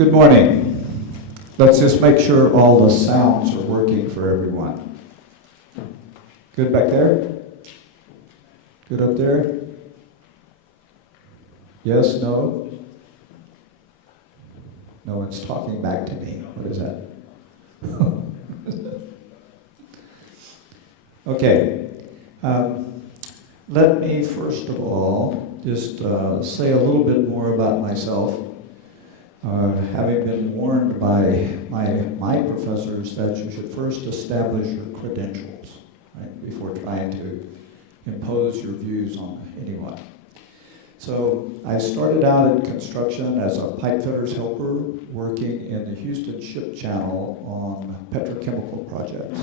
Good morning. Let's just make sure all the sounds are working for everyone. Good back there? Good up there? Yes, no? No one's talking back to me. What is that? Okay. Let me first of all just say a little bit more about myself. Having been warned by my professors that you should first establish your credentials, right, before trying to impose your views on anyone. So I started out in construction as a pipe fitter's helper, working in the Houston Ship Channel on petrochemical projects.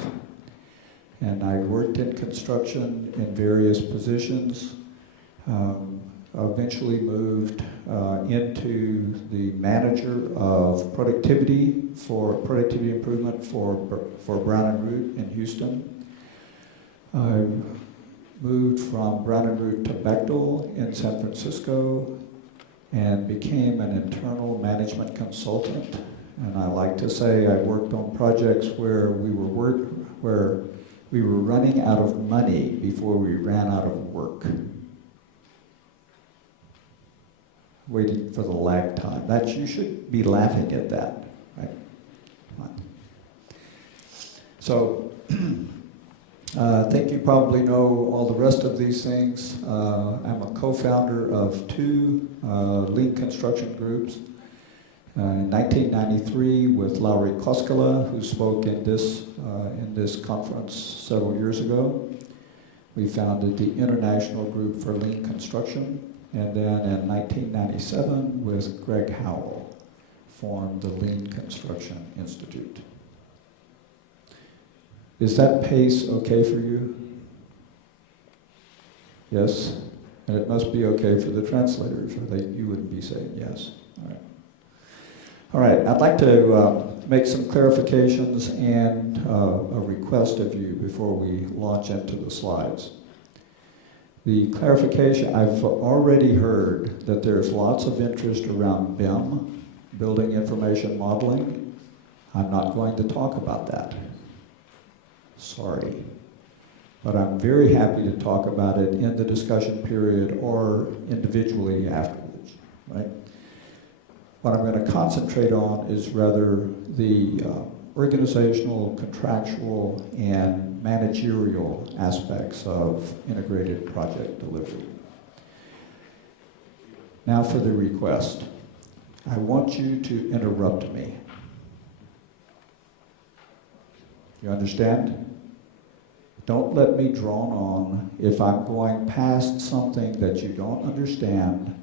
And I worked in construction in various positions. Eventually moved into the manager of productivity improvement for Brown and Root in Houston. I moved from Brown and Root to Bechtel in San Francisco and became an internal management consultant. And I like to say I worked on projects where we were running out of money before we ran out of work. Waiting for the lag time. You should be laughing at that, right? So, I think you probably know all the rest of these things. I'm a co-founder of two lean construction groups. In 1993 with Lauri Koskela, who spoke in this conference several years ago. We founded the International Group for Lean Construction. And then in 1997, with Greg Howell, formed the Lean Construction Institute. Is that pace okay for you? Yes? And it must be okay for the translators, or you wouldn't be saying yes. All right. All right, I'd like to make some clarifications and a request of you before we launch into the slides. The clarification, I've already heard that there's lots of interest around BIM, Building Information Modeling. I'm not going to talk about that. Sorry. But I'm very happy to talk about it in the discussion period or individually afterwards, right? What I'm going to concentrate on is rather the organizational, contractual, and managerial aspects of integrated project delivery. Now for the request. I want you to interrupt me. You understand? Don't let me drone on if I'm going past something that you don't understand,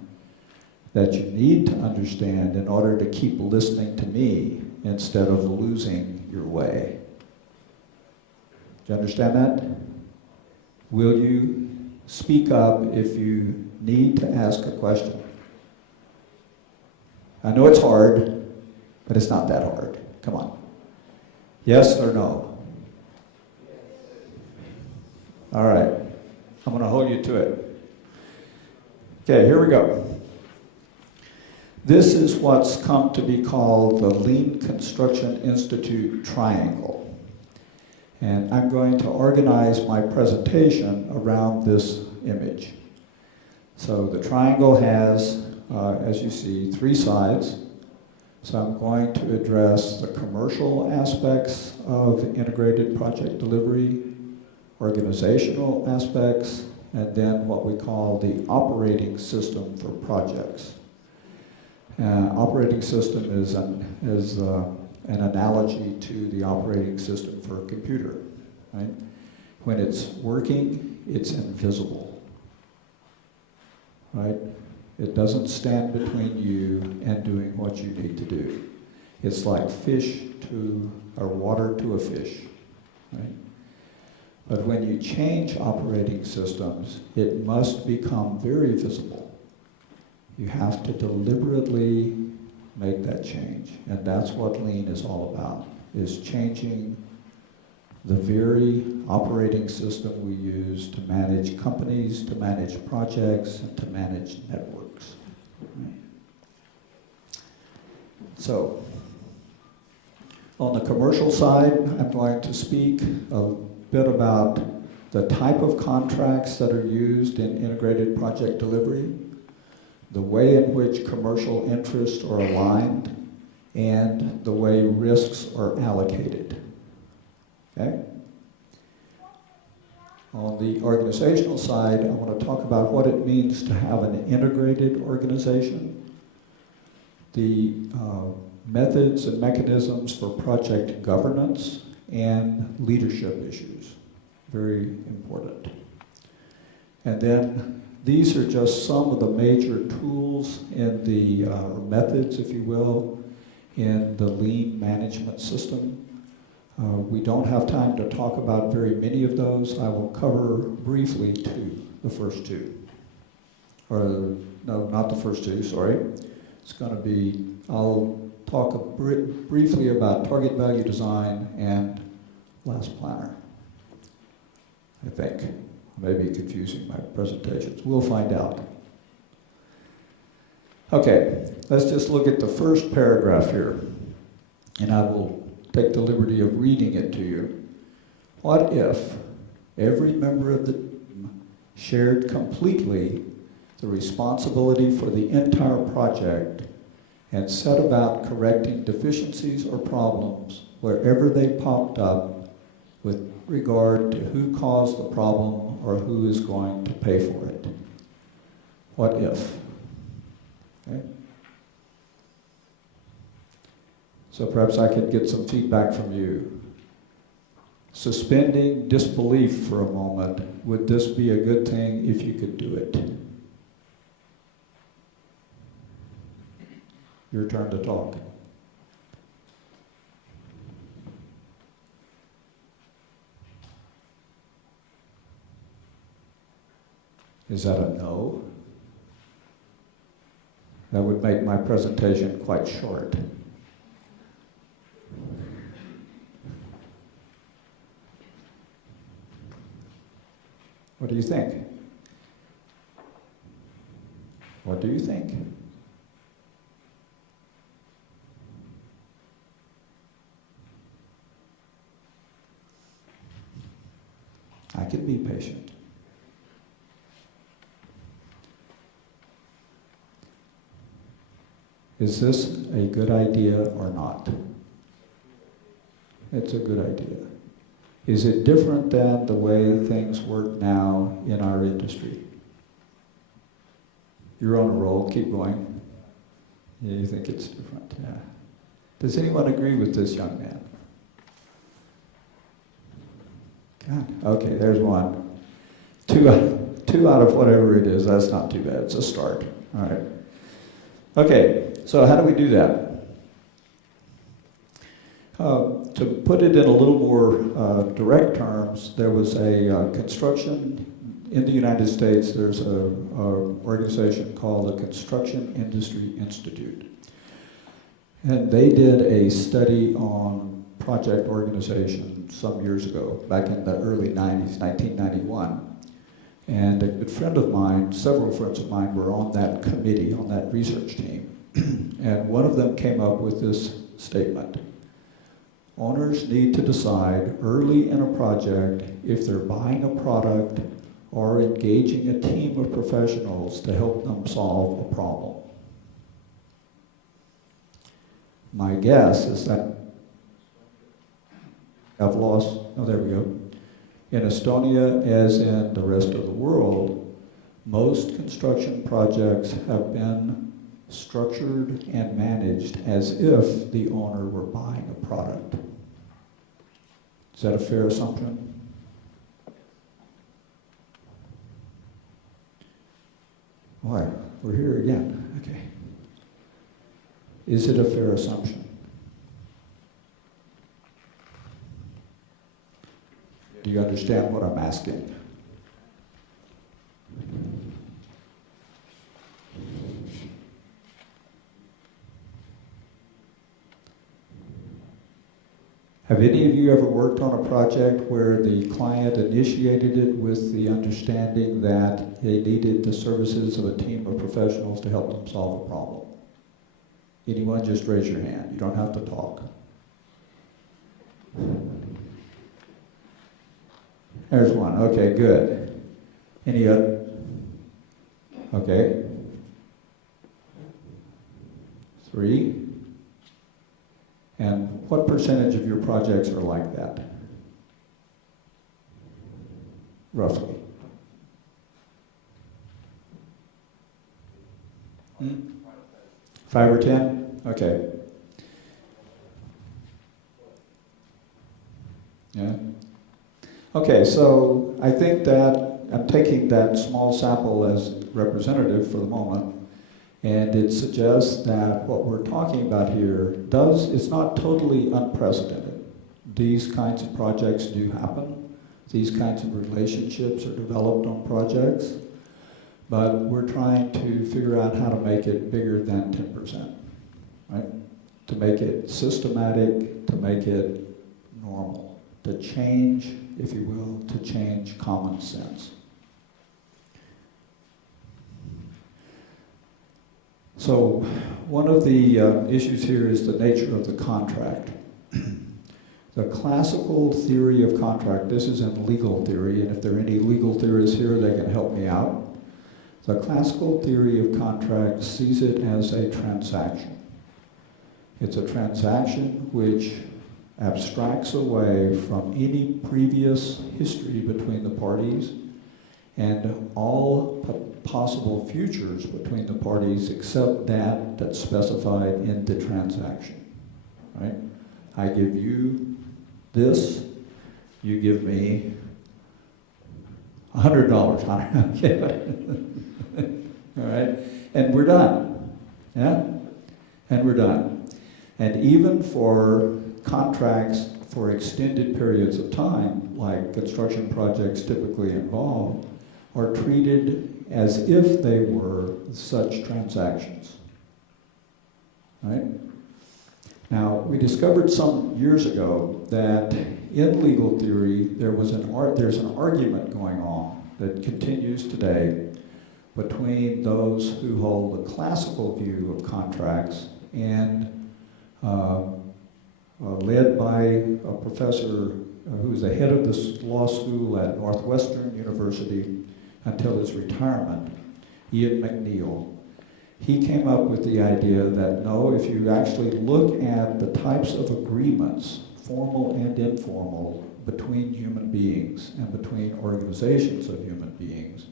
that you need to understand in order to keep listening to me instead of losing your way. Do you understand that? Will you speak up if you need to ask a question? I know it's hard, but it's not that hard. Come on. Yes or no? All right. I'm going to hold you to it. Okay, here we go. This is what's come to be called the Lean Construction Institute Triangle. And I'm going to organize my presentation around this image. So the triangle has, as you see, 3 sides. So I'm going to address the commercial aspects of integrated project delivery, organizational aspects, and then what we call the operating system for projects. Operating system is an analogy to the operating system for a computer, right? When it's working, it's invisible, right? It doesn't stand between you and doing what you need to do. It's like water to a fish, right? But when you change operating systems, it must become very visible. You have to deliberately make that change. And that's what Lean is all about, is changing the very operating system we use to manage companies, to manage projects, and to manage networks. So, on the commercial side, I'm going to speak a bit about the type of contracts that are used in integrated project delivery, the way in which commercial interests are aligned, and the way risks are allocated. Okay? On the organizational side, I want to talk about what it means to have an integrated organization, the methods and mechanisms for project governance, and leadership issues. Very important. And then these are just some of the major tools in the methods, if you will, in the lean management system. We don't have time to talk about very many of those. I will cover briefly the first two. Or, no, not the first two, sorry. It's going to be, I'll talk briefly about target value design and last planner. I think. I may be confusing my presentations. We'll find out. Okay, let's just look at the first paragraph here. And I will take the liberty of reading it to you. What if every member of the team shared completely the responsibility for the entire project and set about correcting deficiencies or problems wherever they popped up with regard to who caused the problem or who is going to pay for it? What if? Okay. So perhaps I could get some feedback from you. Suspending disbelief for a moment, would this be a good thing if you could do it? Your turn to talk. Is that a no? That would make my presentation quite short. What do you think? What do you think? I can be patient. Is this a good idea or not? It's a good idea. Is it different than the way things work now in our industry? You're on a roll, keep going. Yeah, you think it's different, yeah. Does anyone agree with this young man? God, okay, there's one. Two out of whatever it is, that's not too bad, it's a start, all right. Okay, so how do we do that? To put it in a little more direct terms, there was a construction, in the United States, there's an organization called the Construction Industry Institute. And they did a study on project organization some years ago, back in the early 90s, 1991. And a good friend of mine, several friends of mine were on that committee, on that research team. And one of them came up with this statement. Owners need to decide early in a project if they're buying a product or engaging a team of professionals to help them solve a problem. My guess is that I've lost, oh, there we go. In Estonia, as in the rest of the world, most construction projects have been structured and managed as if the owner were buying a product. Is that a fair assumption? Why? We're here again. Okay. Is it a fair assumption? Do you understand what I'm asking? Have any of you ever worked on a project where the client initiated it with the understanding that they needed the services of a team of professionals to help them solve a problem? Anyone, just raise your hand. You don't have to talk. There's one. Okay, good. Any other? Okay. 3. And what percentage of your projects are like that? Roughly. 5 or 10? Okay. Yeah. Okay, so I think that I'm taking that small sample as representative for the moment, and it suggests that what we're talking about here it's not totally unprecedented. These kinds of projects do happen. These kinds of relationships are developed on projects, but we're trying to figure out how to make it bigger than 10%, right? To make it systematic, to make it normal, to change, if you will, to change common sense. So one of the issues here is the nature of the contract. The classical theory of contract, this is in legal theory, and if there are any legal theorists here, they can help me out. The classical theory of contract sees it as a transaction. It's a transaction which abstracts away from any previous history between the parties and all possible futures between the parties except that's specified in the transaction, right? I give you this, you give me $100. All right, and we're done, yeah? And we're done. And even for contracts for extended periods of time, like construction projects typically involve, are treated as if they were such transactions, right? Now, we discovered some years ago that in legal theory, there's an argument going on that continues today between those who hold the classical view of contracts and led by a professor who was the head of the law school at Northwestern University until his retirement, Ian McNeil. He came up with the idea that no, if you actually look at the types of agreements, formal and informal, between human beings and between organizations of human beings,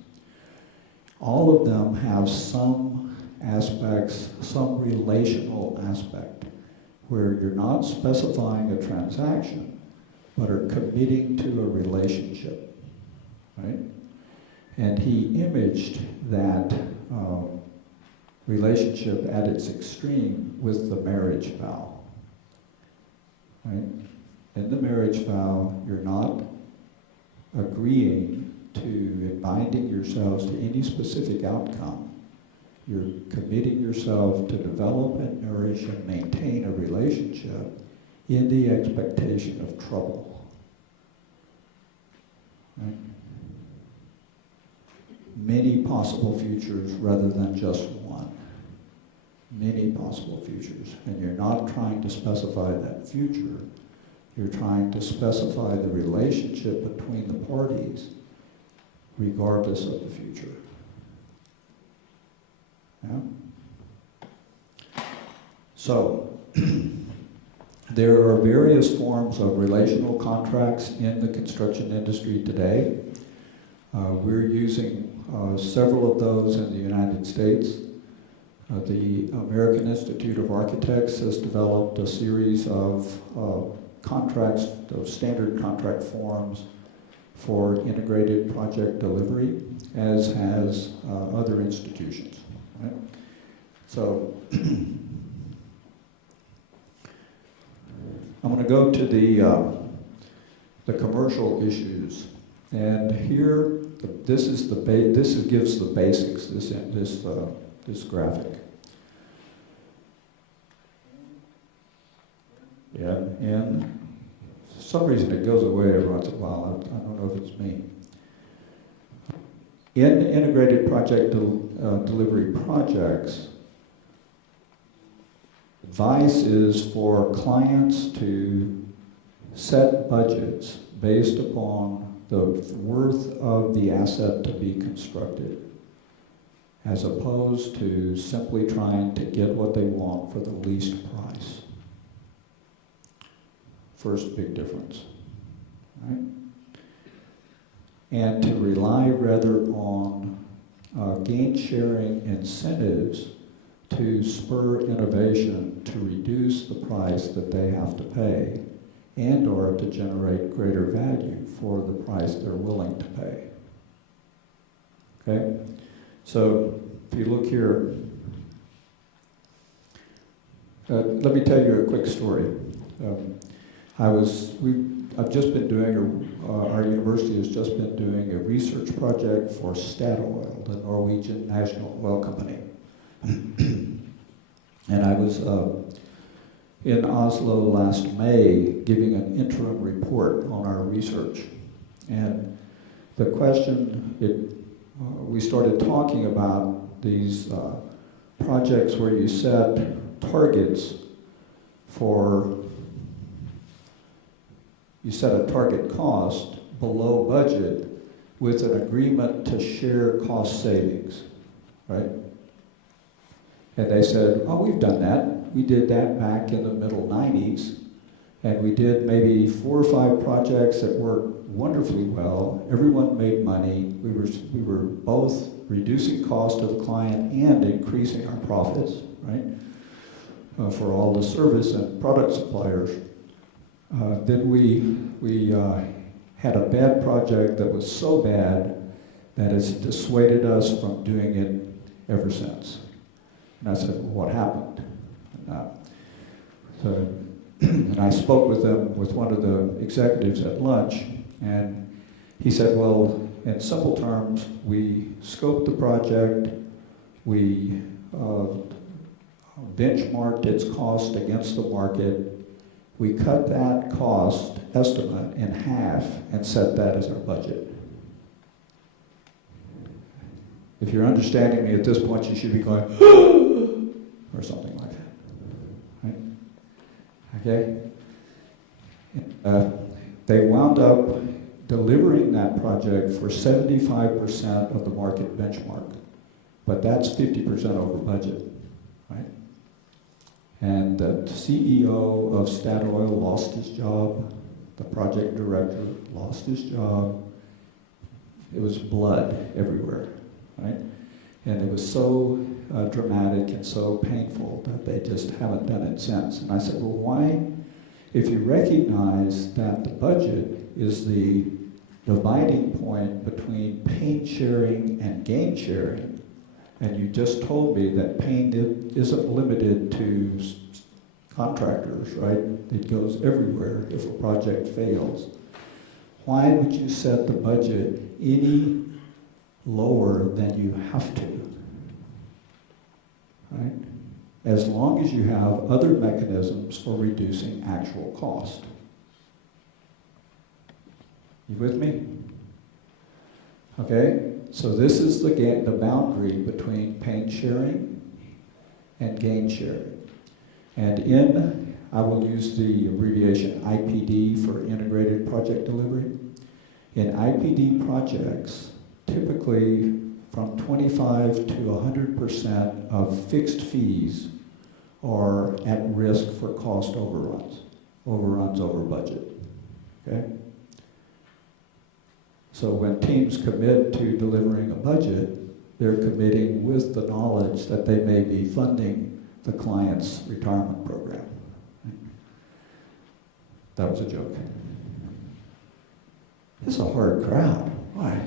all of them have some aspects, some relational aspect, where you're not specifying a transaction, but are committing to a relationship, right? And he imaged that relationship at its extreme with the marriage vow, right? In the marriage vow, you're not agreeing to and binding yourselves to any specific outcome. You're committing yourself to develop and nourish and maintain a relationship in the expectation of trouble, right? Many possible futures rather than just one. Many possible futures. And you're not trying to specify that future. You're trying to specify the relationship between the parties regardless of the future. Yeah? So, there are various forms of relational contracts in the construction industry today. We're using several of those in the United States. The American Institute of Architects has developed a series of contracts, those standard contract forms for integrated project delivery, as has other institutions. Right? So, I'm going to go to the commercial issues, and here this gives the basics. This graphic. Yeah, and for some reason it goes away every once in a while. I don't know if it's me. In integrated project delivery projects, advice is for clients to set budgets based upon the worth of the asset to be constructed, as opposed to simply trying to get what they want for the least price. First big difference, right? And to rely rather on gain-sharing incentives to spur innovation to reduce the price that they have to pay and or to generate greater value for the price they're willing to pay. Okay? So if you look here, let me tell you a quick story. I've just been doing, our university has just been doing a research project for Statoil, the Norwegian national oil company. And I was in Oslo last May giving an interim report on our research. And the question, we started talking about these projects where you set targets for, you set a target cost below budget with an agreement to share cost savings, right? And they said, oh, we've done that. We did that back in the middle 90s. And we did maybe 4 or 5 projects that worked wonderfully well. Everyone made money. We were both reducing cost to the client and increasing our profits, right? For all the service and product suppliers. Then we had a bad project that was so bad that it's dissuaded us from doing it ever since. And I said, well, what happened? And I spoke with them, with one of the executives at lunch, and he said, well, in simple terms, we scoped the project, we benchmarked its cost against the market, we cut that cost estimate in half and set that as our budget. If you're understanding me at this point, you should be going, or something like that, right? Okay? They wound up delivering that project for 75% of the market benchmark, but that's 50% over budget, right? And the CEO of Statoil lost his job, the project director lost his job. It was blood everywhere, right? And it was so dramatic and so painful that they just haven't done it since. And I said, well, why, if you recognize that the budget is the dividing point between pain sharing and gain sharing, and you just told me that pain isn't limited to contractors, right? It goes everywhere if a project fails. Why would you set the budget any lower than you have to, right? As long as you have other mechanisms for reducing actual cost. You with me? Okay, so this is the boundary between pain sharing and gain sharing. And I will use the abbreviation IPD for integrated project delivery. In IPD projects, typically from 25 to 100% of fixed fees are at risk for cost overruns over budget, okay? So when teams commit to delivering a budget, they're committing with the knowledge that they may be funding the client's retirement program. That was a joke. This is a hard crowd. Why?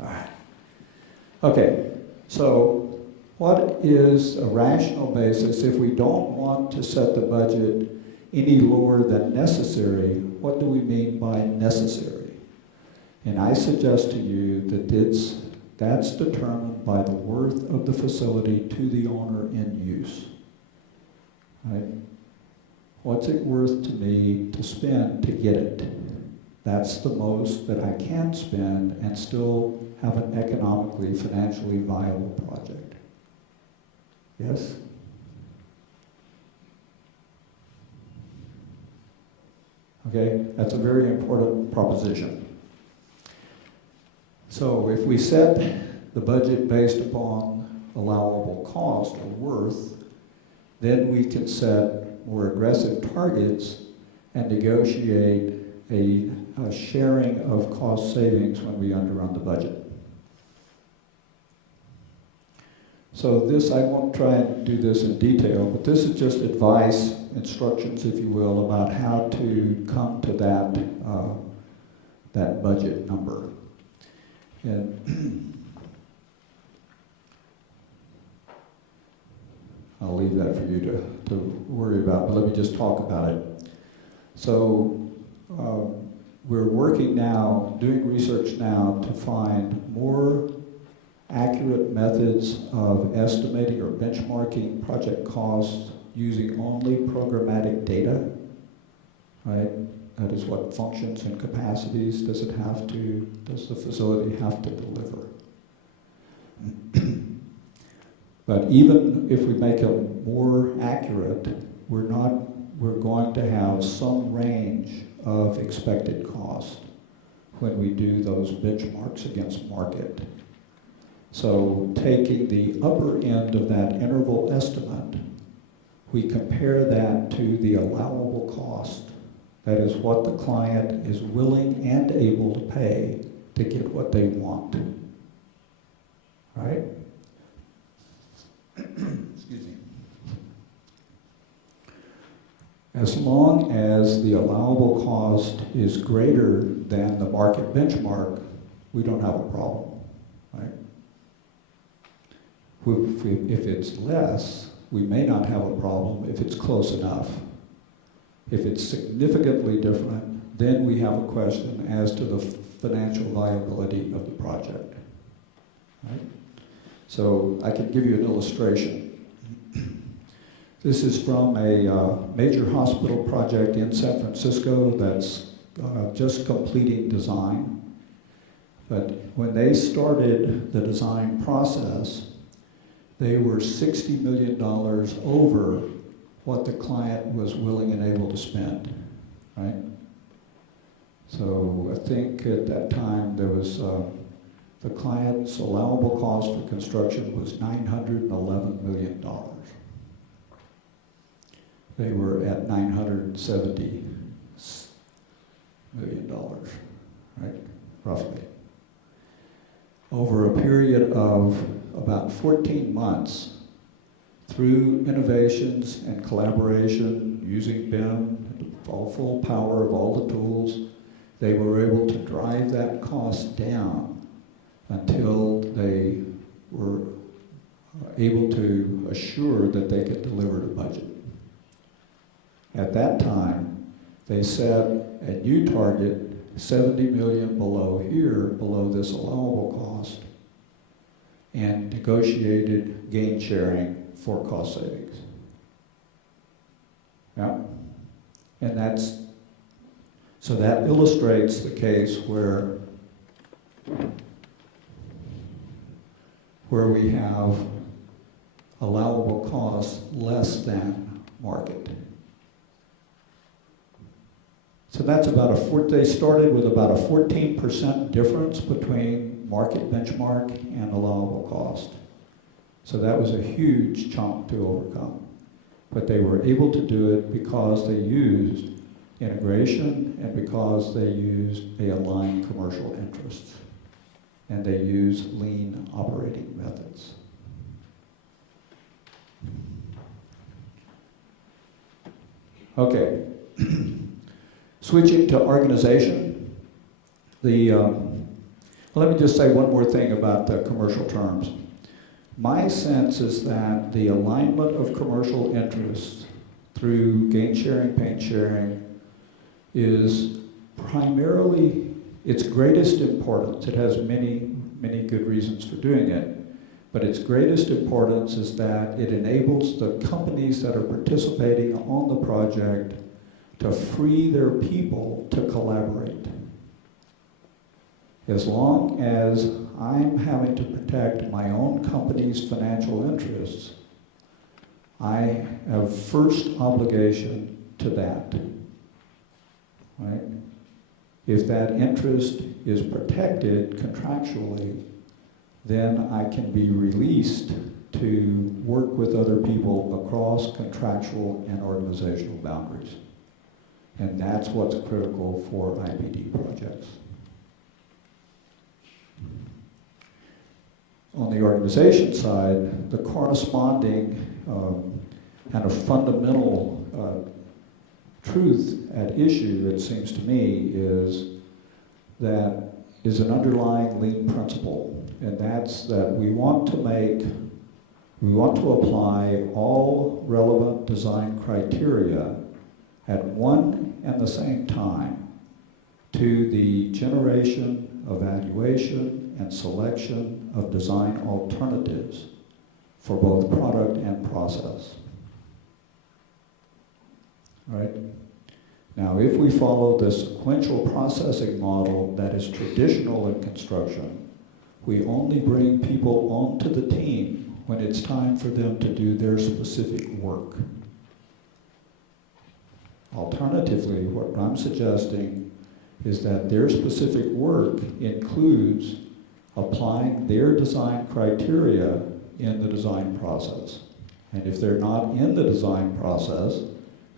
All right. Okay, so what is a rational basis if we don't want to set the budget any lower than necessary? What do we mean by necessary? And I suggest to you that that's determined by the worth of the facility to the owner in use. Right? What's it worth to me to spend to get it? That's the most that I can spend and still have an economically, financially viable project. Yes? Okay, that's a very important proposition. So if we set the budget based upon allowable cost or worth, then we can set more aggressive targets and negotiate a sharing of cost savings when we underrun the budget. So this, I won't try and do this in detail, but this is just advice, instructions, if you will, about how to come to that budget number. And I'll leave that for you to worry about, but let me just talk about it. So we're working now, doing research now to find more accurate methods of estimating or benchmarking project costs using only programmatic data, right? That is, what functions and capacities does the facility have to deliver? But even if we make it more accurate, we're going to have some range of expected cost when we do those benchmarks against market. So taking the upper end of that interval estimate, we compare that to the allowable cost. That is what the client is willing and able to pay to get what they want. Right? Excuse me. As long as the allowable cost is greater than the market benchmark, we don't have a problem, right? If it's less, we may not have a problem if it's close enough. If it's significantly different, then we have a question as to the financial viability of the project, right? So I can give you an illustration. This is from a major hospital project in San Francisco that's just completing design. But when they started the design process, they were $60 million over what the client was willing and able to spend, right? So I think at that time there was, the client's allowable cost for construction was $911 million. They were at $970 million, right, roughly. Over a period of about 14 months, through innovations and collaboration, using BIM, full power of all the tools, they were able to drive that cost down until they were able to assure that they could deliver the budget. At that time, they set a new target, 70 million below here, below this allowable cost, and negotiated gain sharing for cost savings. Yeah, and so that illustrates the case where we have allowable costs less than market. So that's they started with about a 14% difference between market benchmark and allowable cost. So that was a huge chunk to overcome. But they were able to do it because they used integration and because they aligned commercial interests. And they used lean operating methods. Okay. Switching to organization, let me just say one more thing about the commercial terms. My sense is that the alignment of commercial interests through gain sharing, pain sharing is primarily its greatest importance. It has many, many good reasons for doing it, but its greatest importance is that it enables the companies that are participating on the project to free their people to collaborate. As long as I'm having to protect my own company's financial interests, I have first obligation to that. right? If that interest is protected contractually, then I can be released to work with other people across contractual and organizational boundaries. And that's what's critical for IPD projects. On the organization side, the corresponding kind of fundamental truth at issue, it seems to me, is an underlying lean principle, and that's that we want to apply all relevant design criteria at one and the same time to the generation, evaluation, and selection of design alternatives for both product and process. All right? Now, if we follow the sequential processing model that is traditional in construction, we only bring people onto the team when it's time for them to do their specific work. Alternatively, what I'm suggesting is that their specific work includes applying their design criteria in the design process. And if they're not in the design process,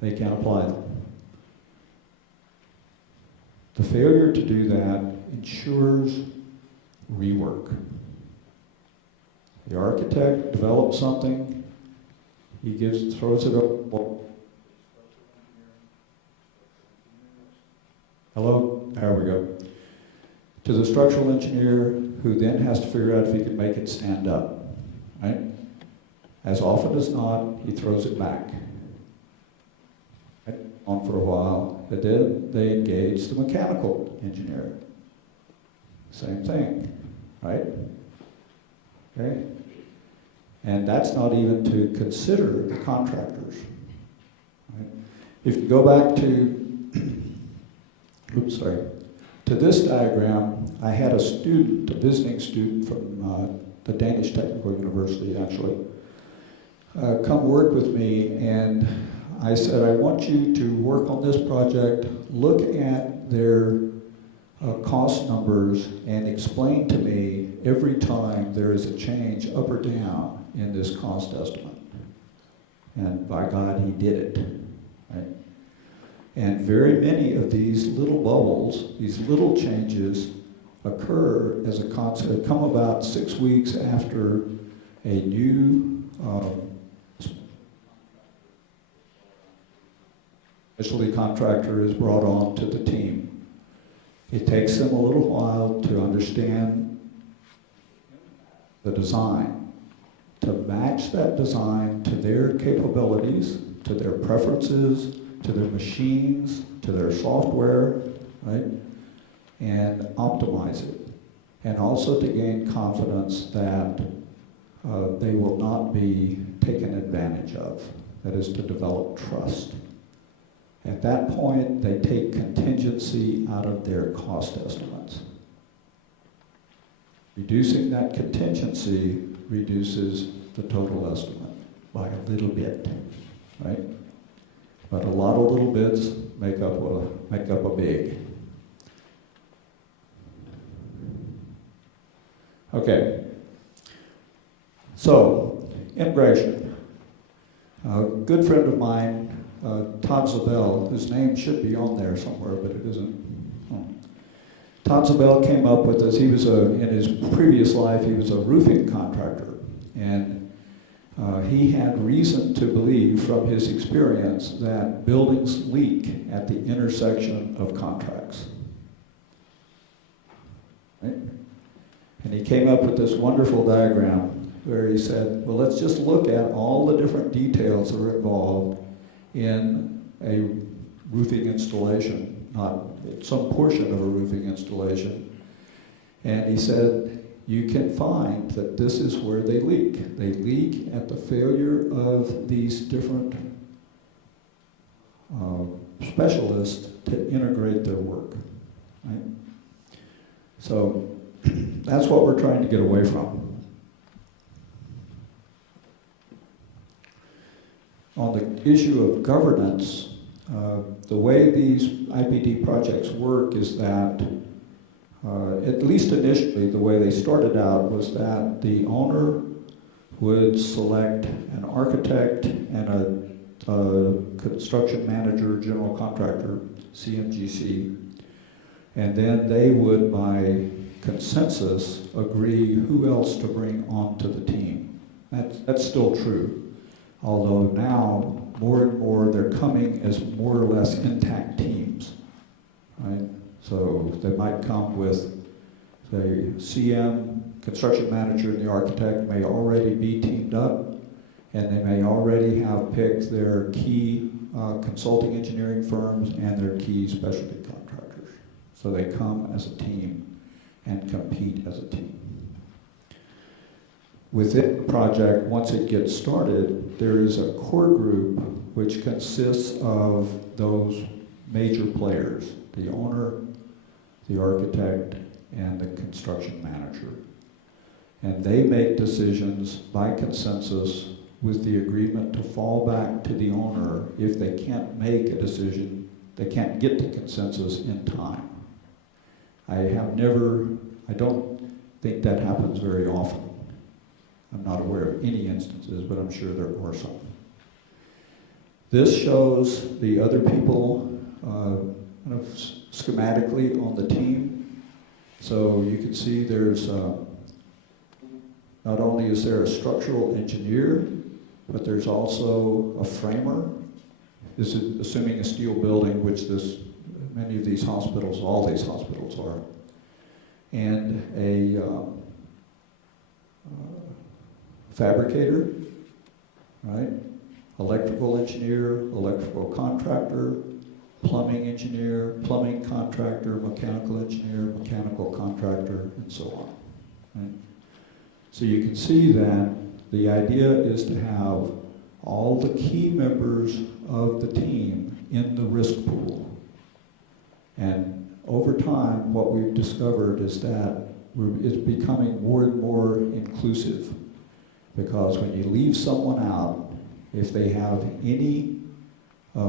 they can't apply them. The failure to do that ensures rework. The architect develops something, he throws it up. Hello? There we go. To the structural engineer, who then has to figure out if he can make it stand up, right? As often as not, he throws it back. Right? On for a while, but then they engage the mechanical engineer. Same thing, right? Okay? And that's not even to consider the contractors. Right? If you go back to this diagram, I had a visiting student from the Danish Technical University, actually, come work with me, and I said, I want you to work on this project, look at their cost numbers, and explain to me every time there is a change up or down in this cost estimate. And by God, he did it, right? And very many of these little bubbles, these little changes, occur as a concept, come about 6 weeks after a new specialty contractor is brought on to the team. It takes them a little while to understand the design, to match that design to their capabilities, to their preferences, to their machines, to their software, right? And optimize it. And also to gain confidence that they will not be taken advantage of. That is to develop trust. At that point, they take contingency out of their cost estimates. Reducing that contingency reduces the total estimate by a little bit, right? But a lot of little bits make up a big. Okay. So, integration. A good friend of mine, Todd Zabel, whose name should be on there somewhere, but it isn't. Todd Zabel came up with this. He was in his previous life, he was a roofing contractor, and he had reason to believe from his experience that buildings leak at the intersection of contracts. Right? And he came up with this wonderful diagram where he said, well, let's just look at all the different details that are involved in a roofing installation, not some portion of a roofing installation. And he said, you can find that this is where they leak. They leak at the failure of these different specialists to integrate their work, right? So that's what we're trying to get away from. On the issue of governance, The way these IPD projects work is that, at least initially, the way they started out was that the owner would select an architect and a construction manager, general contractor, CMGC, and then they would, by consensus, agree who else to bring onto the team. That's still true, although now more and more they're coming as more or less intact teams, right? So they might come with the CM, construction manager, and the architect may already be teamed up, and they may already have picked their key consulting engineering firms and their key specialty contractors. So they come as a team and compete as a team. Within the project, once it gets started, there is a core group which consists of those major players, the owner, the architect, and the construction manager. And they make decisions by consensus with the agreement to fall back to the owner if they can't make a decision, they can't get to consensus in time. I don't think that happens very often. I'm not aware of any instances, but I'm sure there are some. This shows the other people kind of schematically on the team. So you can see there's, not only is there a structural engineer, but there's also a framer. This is assuming a steel building, which many of these hospitals, all these hospitals are, and a fabricator, right? Electrical engineer, electrical contractor, plumbing engineer, plumbing contractor, mechanical engineer, mechanical contractor, and so on. Right? So you can see that the idea is to have all the key members of the team in the risk pool. And over time, what we've discovered is that it's becoming more and more inclusive, because when you leave someone out, if they have any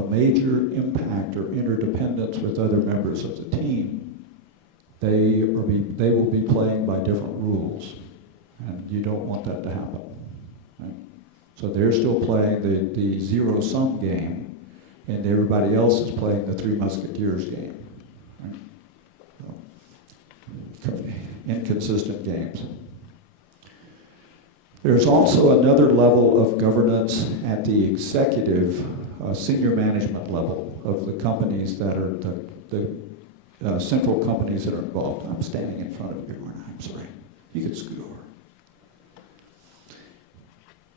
major impact or interdependence with other members of the team, they will be playing by different rules, and you don't want that to happen. Right? So they're still playing the zero-sum game, and everybody else is playing the Three Musketeers game. Right? So, inconsistent games. There's also another level of governance at the executive, senior management level of the companies that are the central companies that are involved. I'm standing in front of you, I'm sorry. You can scoot over.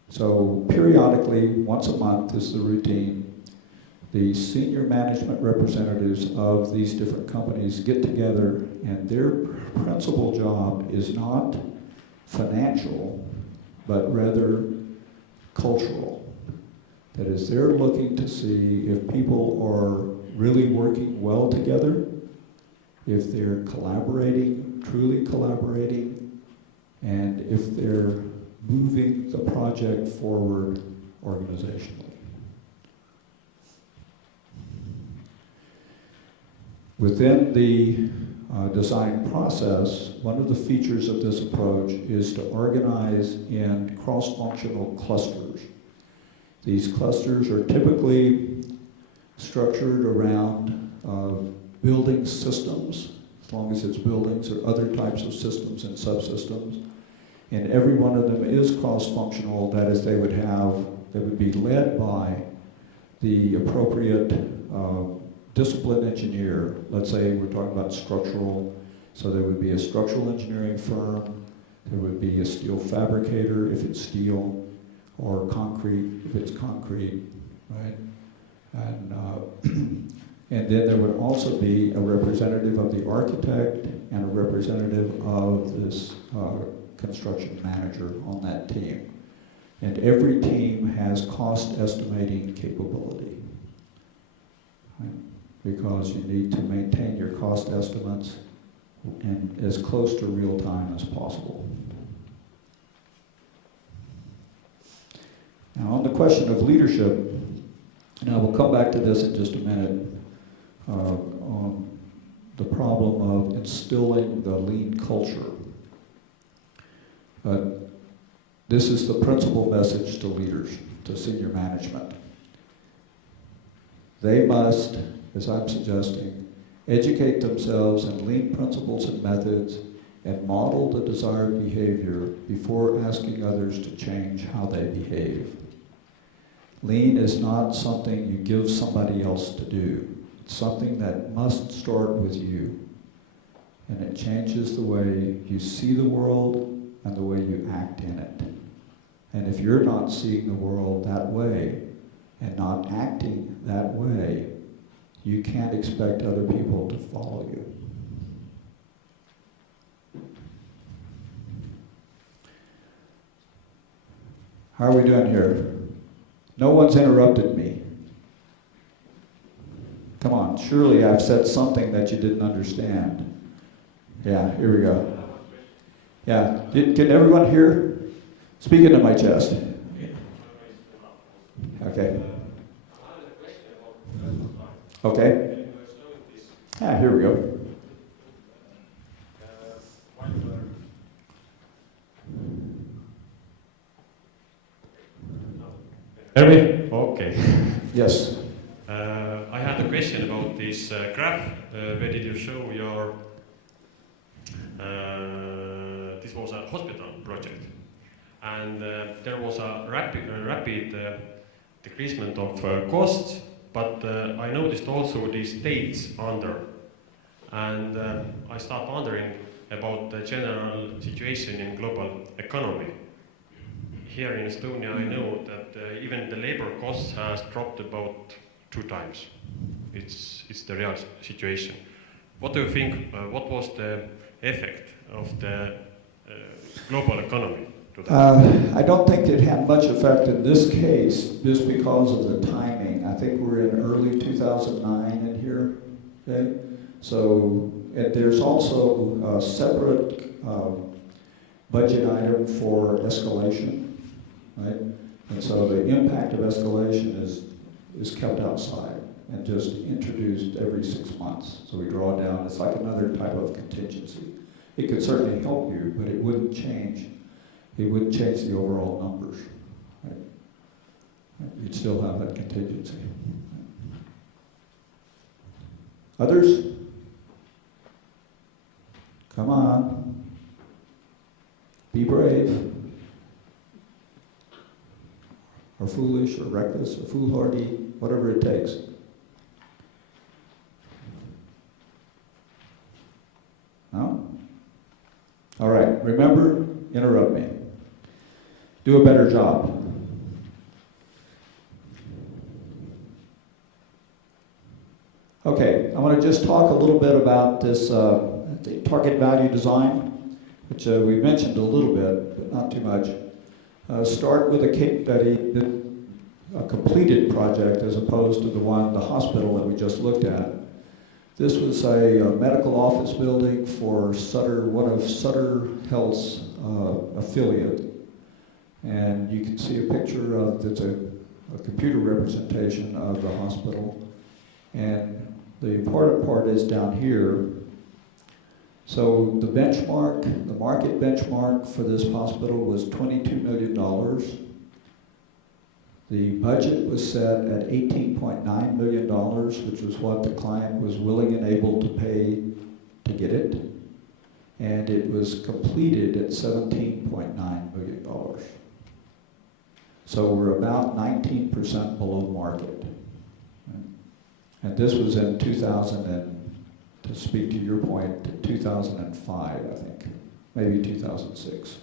So periodically, once a month is the routine, the senior management representatives of these different companies get together, and their principal job is not financial, but rather cultural. That is, they're looking to see if people are really working well together, if they're collaborating, truly collaborating, and if they're moving the project forward organizationally. Within the design process, one of the features of this approach is to organize in cross-functional clusters. These clusters are typically structured around building systems, as long as it's buildings, or other types of systems and subsystems. And every one of them is cross-functional. That is, they would be led by the appropriate discipline engineer. Let's say we're talking about structural, so there would be a structural engineering firm, there would be a steel fabricator if it's steel, or concrete if it's concrete, right? And and then there would also be a representative of the architect and a representative of this construction manager on that team. And every team has cost estimating capability, right? Because you need to maintain your cost estimates and as close to real time as possible. Now, on the question of leadership, Now we'll come back to this in just a minute on the problem of instilling the lean culture. But this is the principal message to leaders, to senior management. They must, as I'm suggesting, educate themselves in lean principles and methods and model the desired behavior before asking others to change how they behave. Lean is not something you give somebody else to do. It's something that must start with you. And it changes the way you see the world and the way you act in it. And if you're not seeing the world that way and not acting that way, you can't expect other people to follow you. How are we doing here? No one's interrupted me. Come on, surely I've said something that you didn't understand. Yeah, here we go. Yeah, can everyone hear? Speak into my chest. Okay. Okay. Yeah, here we go. Hear me? Okay. Yes. I had a question about this graph. Where did you show your... this was a hospital project. And there was a rapid decreasement of costs, but I noticed also these dates under. And I start wondering about the general situation in global economy. Here in Estonia, I know that even the labor costs has dropped about 2 times. It's the real situation. What do you think, what was the effect of the global economy to that? I don't think it had much effect in this case, just because of the timing. I think we're in early 2009 in here, okay? So there's also a separate budget item for escalation. Right? And so the impact of escalation is kept outside and just introduced every 6 months. So we draw down, it's like another type of contingency. It could certainly help you, but it wouldn't change the overall numbers. Right? You'd still have that contingency. Others? Come on. Be brave. Or foolish, or reckless, or foolhardy, whatever it takes. No? All right, remember, interrupt me. Do a better job. Okay, I want to just talk a little bit about this the target value design, which we mentioned a little bit, but not too much. Start with a case study, a completed project as opposed to the hospital that we just looked at. This was a medical office building for one of Sutter Health's affiliate. And you can see a picture of, it's a computer representation of the hospital. And the important part is down here. So the benchmark, the market benchmark for this hospital was $22 million. The budget was set at $18.9 million, which was what the client was willing and able to pay to get it. And it was completed at $17.9 million. So we're about 19% below market. And this was in 2000 and, to speak to your point, 2005, I think, maybe 2006.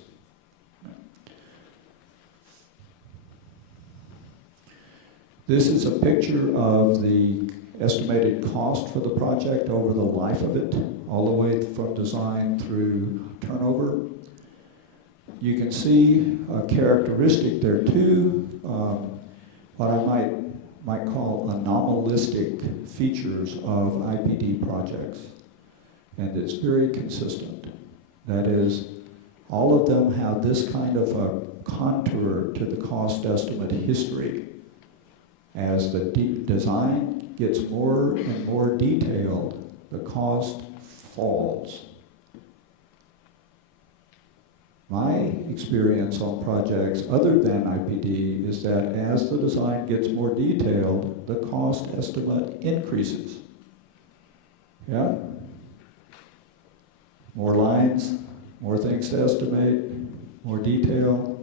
This is a picture of the estimated cost for the project over the life of it, all the way from design through turnover. You can see a characteristic there too, what I might call anomalistic features of IPD projects. And it's very consistent. That is, all of them have this kind of a contour to the cost estimate history. As the design gets more and more detailed, the cost falls. My experience on projects other than IPD is that as the design gets more detailed, the cost estimate increases. Yeah? More lines, more things to estimate, more detail,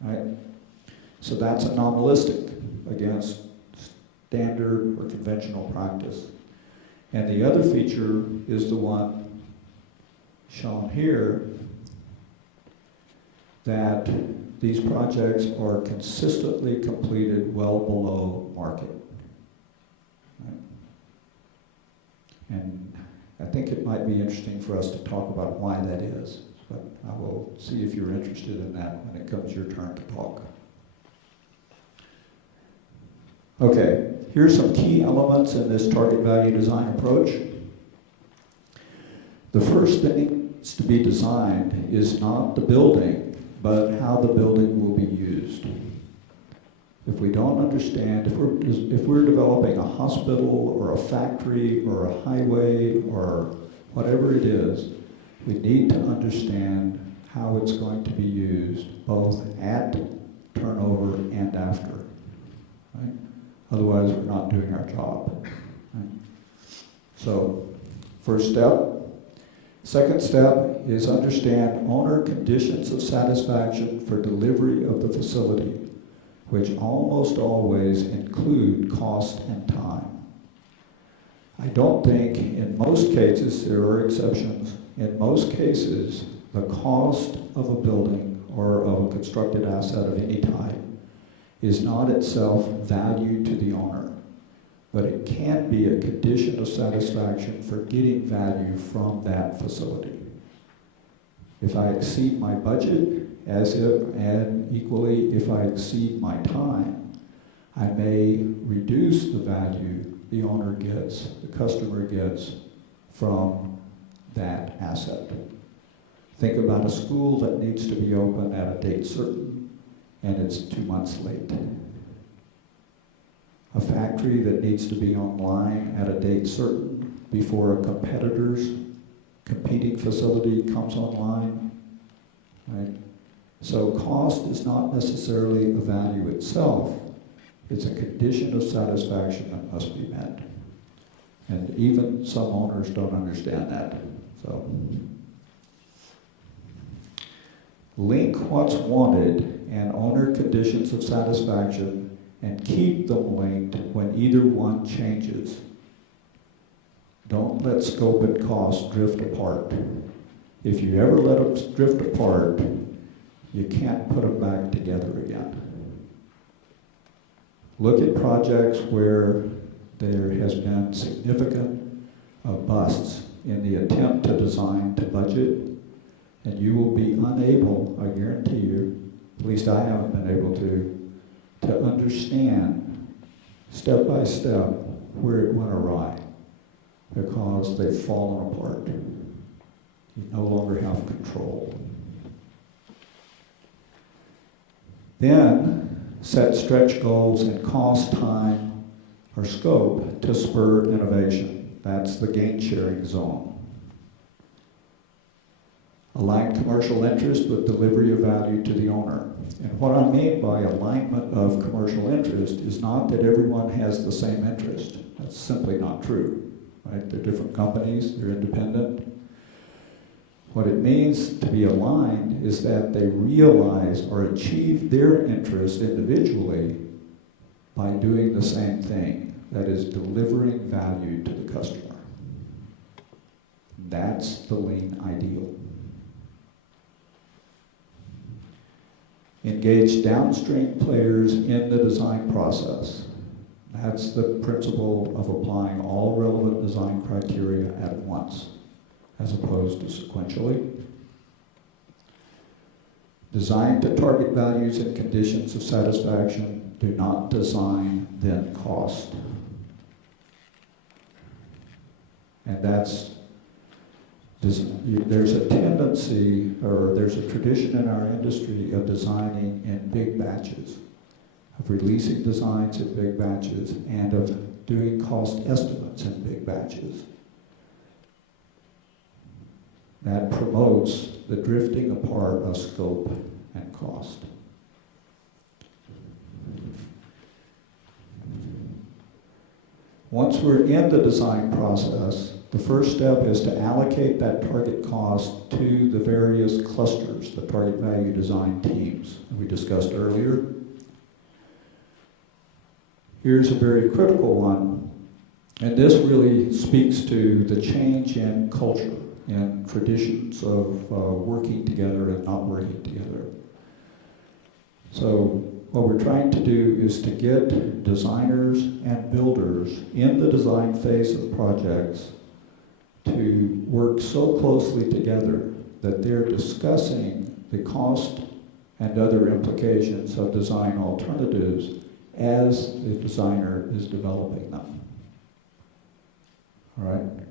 right? So that's anomalistic against standard or conventional practice. And the other feature is the one shown here, that these projects are consistently completed well below market. Right? And I think it might be interesting for us to talk about why that is, but I will see if you're interested in that when it comes your turn to talk. Okay, here's some key elements in this target value design approach. The first thing to be designed is not the building, but how the building will be used. If we don't understand, if we're developing a hospital or a factory or a highway or whatever it is, we need to understand how it's going to be used, both at turnover and after. Right? Otherwise, we're not doing our job. Right? So, first step. Second step is understand owner conditions of satisfaction for delivery of the facility, which almost always include cost and time. I don't think, in most cases, there are exceptions, in most cases, the cost of a building or of a constructed asset of any type is not itself value to the owner, but it can be a condition of satisfaction for getting value from that facility. If I exceed my budget, and equally if I exceed my time, I may reduce the value the owner gets, the customer gets from that asset. Think about a school that needs to be open at a date certain and it's 2 months late. A factory that needs to be online at a date certain before a competitor's competing facility comes online, right? So cost is not necessarily the value itself. It's a condition of satisfaction that must be met. And even some owners don't understand that. So, link what's wanted and owner conditions of satisfaction and keep them linked when either one changes. Don't let scope and cost drift apart. If you ever let them drift apart, you can't put them back together again. Look at projects where there has been significant busts in the attempt to design to budget, and you will be unable, I guarantee you, at least I haven't been able to understand step by step where it went awry, because they've fallen apart. You no longer have control. Then set stretch goals in cost, time, or scope to spur innovation. That's the gain sharing zone. Align commercial interest with delivery of value to the owner. And what I mean by alignment of commercial interest is not that everyone has the same interest. That's simply not true, right? They're different companies, they're independent. What it means to be aligned is that they realize or achieve their interest individually by doing the same thing, that is delivering value to the customer. That's the lean ideal. Engage downstream players in the design process. That's the principle of applying all relevant design criteria at once, as opposed to sequentially. Design to target values and conditions of satisfaction. Do not design, then cost. And there's a tendency, or there's a tradition in our industry of designing in big batches. of releasing designs in big batches, and of doing cost estimates in big batches. That promotes the drifting apart of scope and cost. Once we're in the design process, the first step is to allocate that target cost to the various clusters, the target value design teams that we discussed earlier. Here's a very critical one, and this really speaks to the change in culture and traditions of working together and not working together. So what we're trying to do is to get designers and builders in the design phase of projects to work so closely together that they're discussing the cost and other implications of design alternatives as the designer is developing them. All right?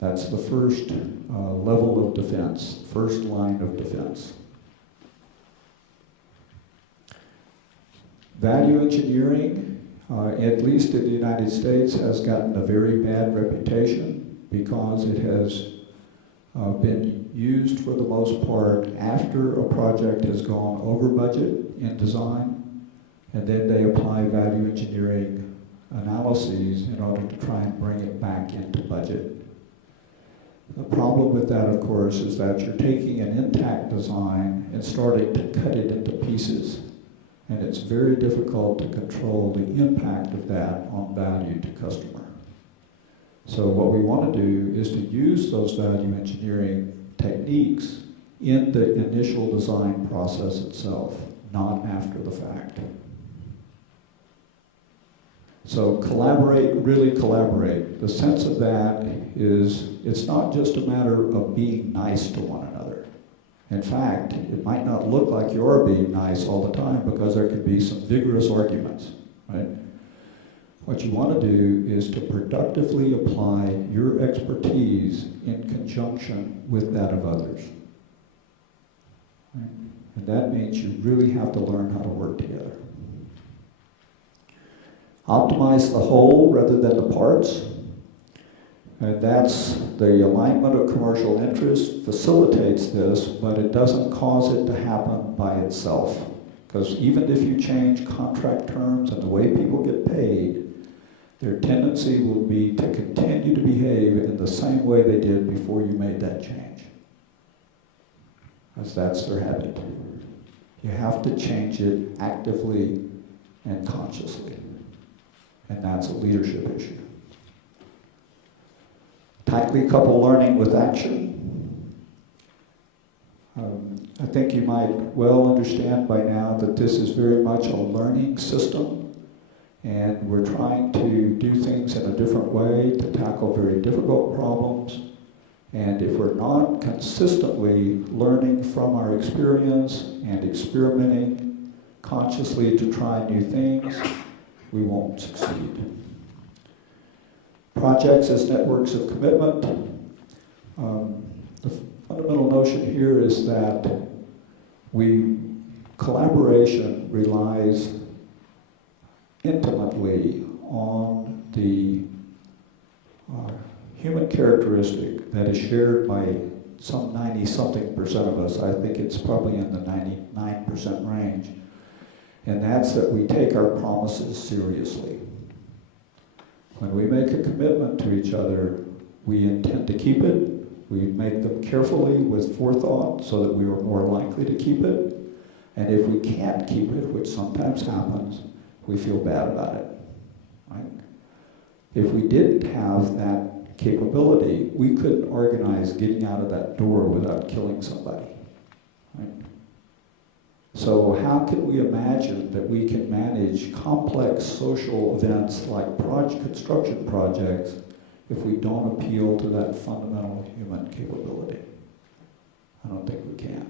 That's the first level of defense, first line of defense. Value engineering, at least in the United States, has gotten a very bad reputation because it has been used for the most part after a project has gone over budget in design, and then they apply value engineering analyses in order to try and bring it back into budget. The problem with that, of course, is that you're taking an intact design and starting to cut it into pieces. And it's very difficult to control the impact of that on value to customer. So what we want to do is to use those value engineering techniques in the initial design process itself, not after the fact. So collaborate, really collaborate. The sense of that is it's not just a matter of being nice to one another. In fact, it might not look like you are being nice all the time because there can be some vigorous arguments, right? What you want to do is to productively apply your expertise in conjunction with that of others. Right? And that means you really have to learn how to work together. Optimize the whole rather than the parts. And that's the alignment of commercial interest facilitates this, but it doesn't cause it to happen by itself. Because even if you change contract terms and the way people get paid, their tendency will be to continue to behave in the same way they did before you made that change. Because that's their habit. You have to change it actively and consciously. And that's a leadership issue. Tightly couple learning with action. I think you might well understand by now that this is very much a learning system, and we're trying to do things in a different way to tackle very difficult problems. And if we're not consistently learning from our experience and experimenting consciously to try new things, we won't succeed. Projects as networks of commitment. The fundamental notion here is that collaboration relies intimately on the human characteristic that is shared by some 90-something% of us. I think it's probably in the 99% range. And that's that we take our promises seriously. When we make a commitment to each other, we intend to keep it. We make them carefully with forethought so that we are more likely to keep it. And if we can't keep it, which sometimes happens, we feel bad about it. Right? If we didn't have that capability, we couldn't organize getting out of that door without killing somebody. Right? So how can we imagine that we can manage complex social events like construction projects if we don't appeal to that fundamental human capability? I don't think we can.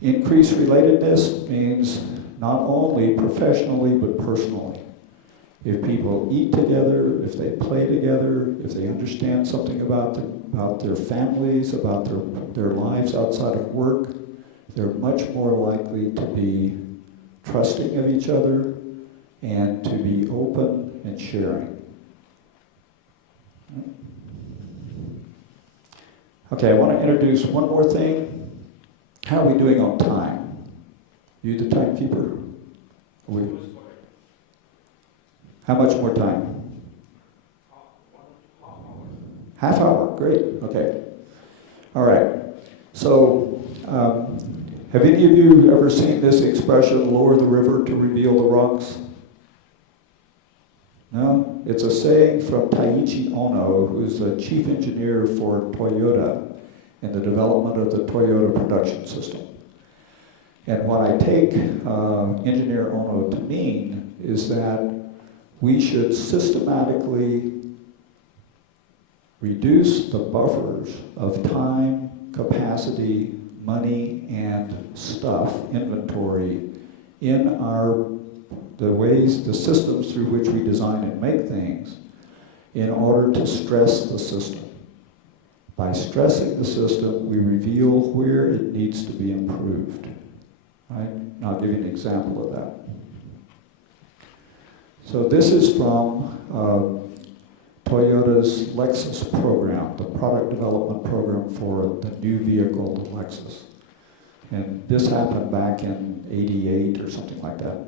Increased relatedness means not only professionally but personally. If people eat together, if they play together, if they understand something about their families, about their lives outside of work, they're much more likely to be trusting of each other, and to be open and sharing. Okay, I want to introduce one more thing. How are we doing on time? You the timekeeper? How much more time? Half hour, great, okay. All right, so have any of you ever seen this expression, lower the river to reveal the rocks? No? It's a saying from Taiichi Ono, who's the chief engineer for Toyota in the development of the Toyota production system. And what I take engineer Ono to mean is that we should systematically reduce the buffers of time, capacity, money, and stuff, inventory, in the systems through which we design and make things, in order to stress the system. By stressing the system, we reveal where it needs to be improved. Right? And I'll give you an example of that. So this is from Toyota's Lexus program, the product development program for the new vehicle, the Lexus. And this happened back in '88 or something like that,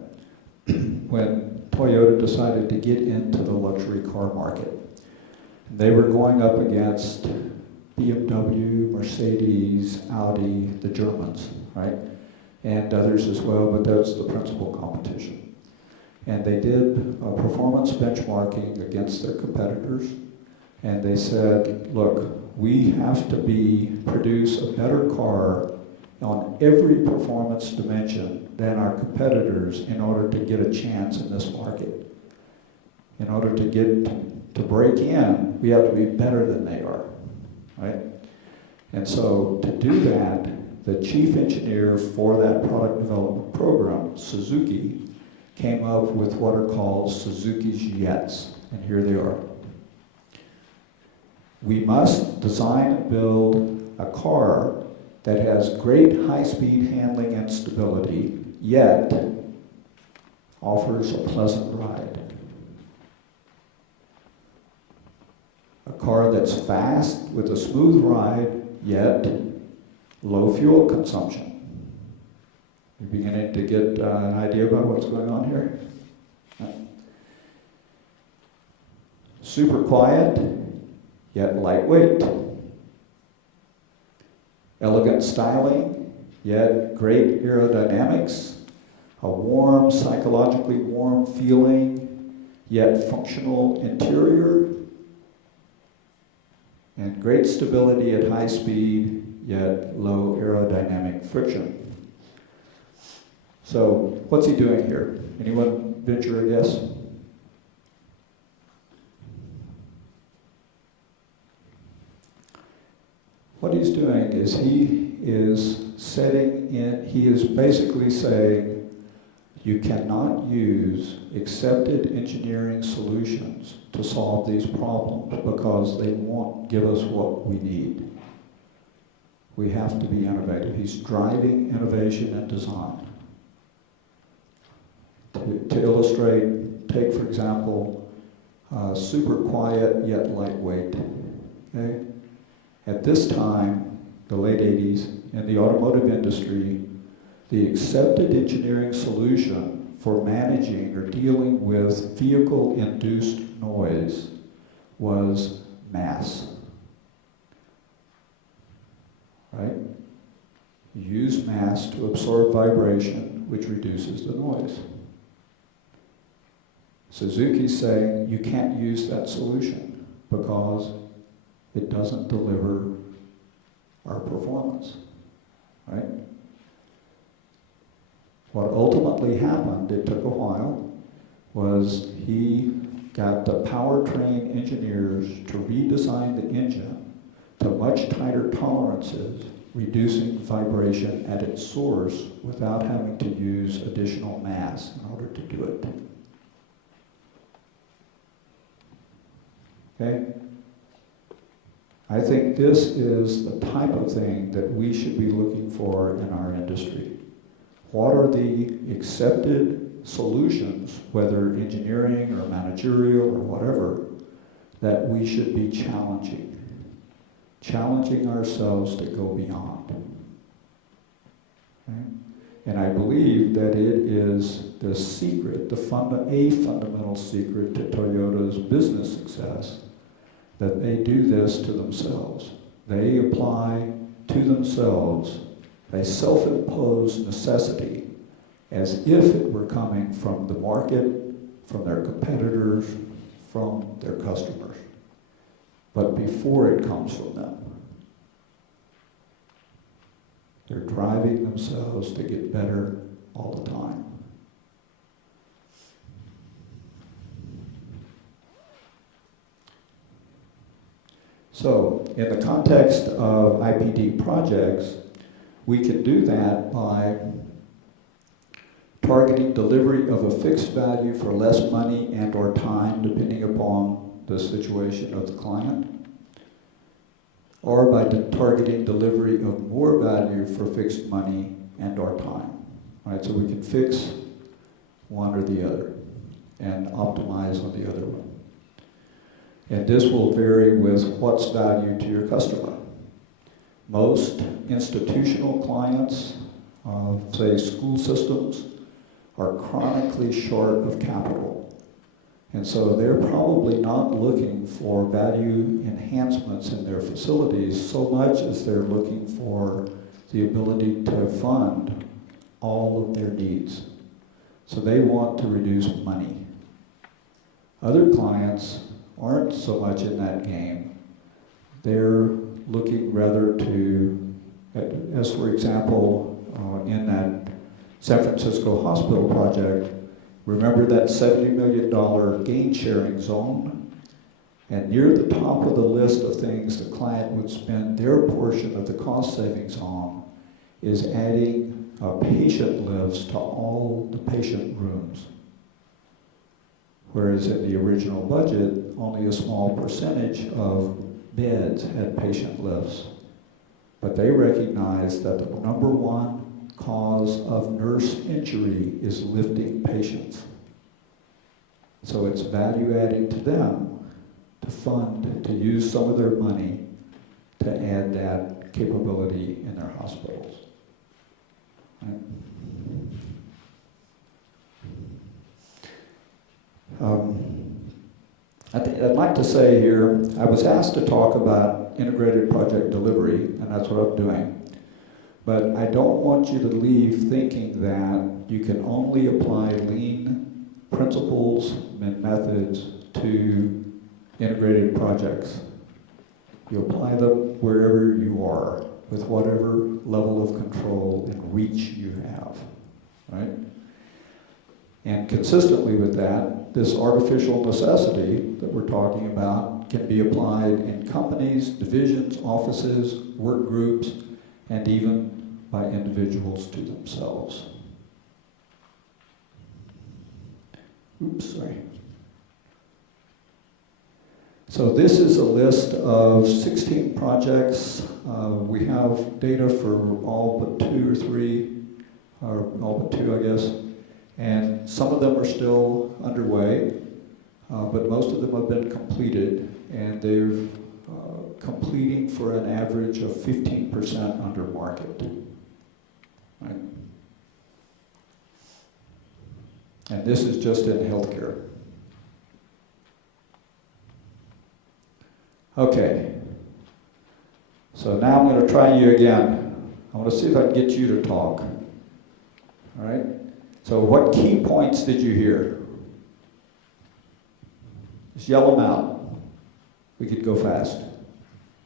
when Toyota decided to get into the luxury car market. They were going up against BMW, Mercedes, Audi, the Germans, right? And others as well, but that's the principal competition. And they did performance benchmarking against their competitors, and they said, look, we have to produce a better car on every performance dimension than our competitors in order to get a chance in this market. In order to break in, we have to be better than they are, right? And so to do that, the chief engineer for that product development program, Suzuki, came up with what are called Suzuki's Jets, and here they are. We must design and build a car that has great high-speed handling and stability, yet offers a pleasant ride. A car that's fast with a smooth ride, yet low fuel consumption. You're beginning to get an idea about what's going on here? Super quiet, yet lightweight. Elegant styling, yet great aerodynamics. A warm, psychologically warm feeling, yet functional interior. And great stability at high speed, yet low aerodynamic friction. So, what's he doing here? Anyone venture a guess? What he's doing is he is basically saying you cannot use accepted engineering solutions to solve these problems because they won't give us what we need. We have to be innovative. He's driving innovation and design. To illustrate, take for example, super quiet yet lightweight. Okay? At this time, the late 80s, in the automotive industry, the accepted engineering solution for managing or dealing with vehicle-induced noise was mass. Right? You use mass to absorb vibration, which reduces the noise. Suzuki's saying you can't use that solution because it doesn't deliver our performance, right? What ultimately happened, it took a while, was he got the powertrain engineers to redesign the engine to much tighter tolerances, reducing vibration at its source without having to use additional mass in order to do it. Okay? I think this is the type of thing that we should be looking for in our industry. what are the accepted solutions, whether engineering or managerial or whatever, that we should be challenging ourselves to go beyond. Okay? And I believe that it is the secret, a fundamental secret to Toyota's business success, that they do this to themselves. They apply to themselves a self-imposed necessity as if it were coming from the market, from their competitors, from their customers, but before it comes from them. They're driving themselves to get better all the time. So, in the context of IPD projects, we can do that by targeting delivery of a fixed value for less money and or time, depending upon the situation of the client, or by targeting delivery of more value for fixed money and or time. Right? So we can fix one or the other and optimize on the other one. And this will vary with what's value to your customer. Most institutional clients, say school systems, are chronically short of capital. And so they're probably not looking for value enhancements in their facilities so much as they're looking for the ability to fund all of their needs. So they want to reduce money. Other clients aren't so much in that game. They're looking rather to, as for example, in that San Francisco hospital project, remember that $70 million gain sharing zone? And near the top of the list of things the client would spend their portion of the cost savings on is adding patient lifts to all the patient rooms. Whereas in the original budget, only a small percentage of beds had patient lifts. But they recognize that the number one cause of nurse injury is lifting patients. So it's value adding to them to fund, to use some of their money to add that capability in their hospitals. Right? I'd like to say here, I was asked to talk about integrated project delivery, and that's what I'm doing. But I don't want you to leave thinking that you can only apply lean principles and methods to integrated projects. You apply them wherever you are, with whatever level of control and reach you have, right? And consistently with that, this artificial necessity that we're talking about can be applied in companies, divisions, offices, work groups, and even by individuals to themselves. Oops, sorry. So this is a list of 16 projects. We have data for all but 2 or 3, or all but 2, I guess. And some of them are still underway, but most of them have been completed, and they're completing for an average of 15% under market. Right? And this is just in healthcare. Okay. So now I'm going to try you again. I want to see if I can get you to talk. All right? So what key points did you hear? Just yell them out. We could go fast.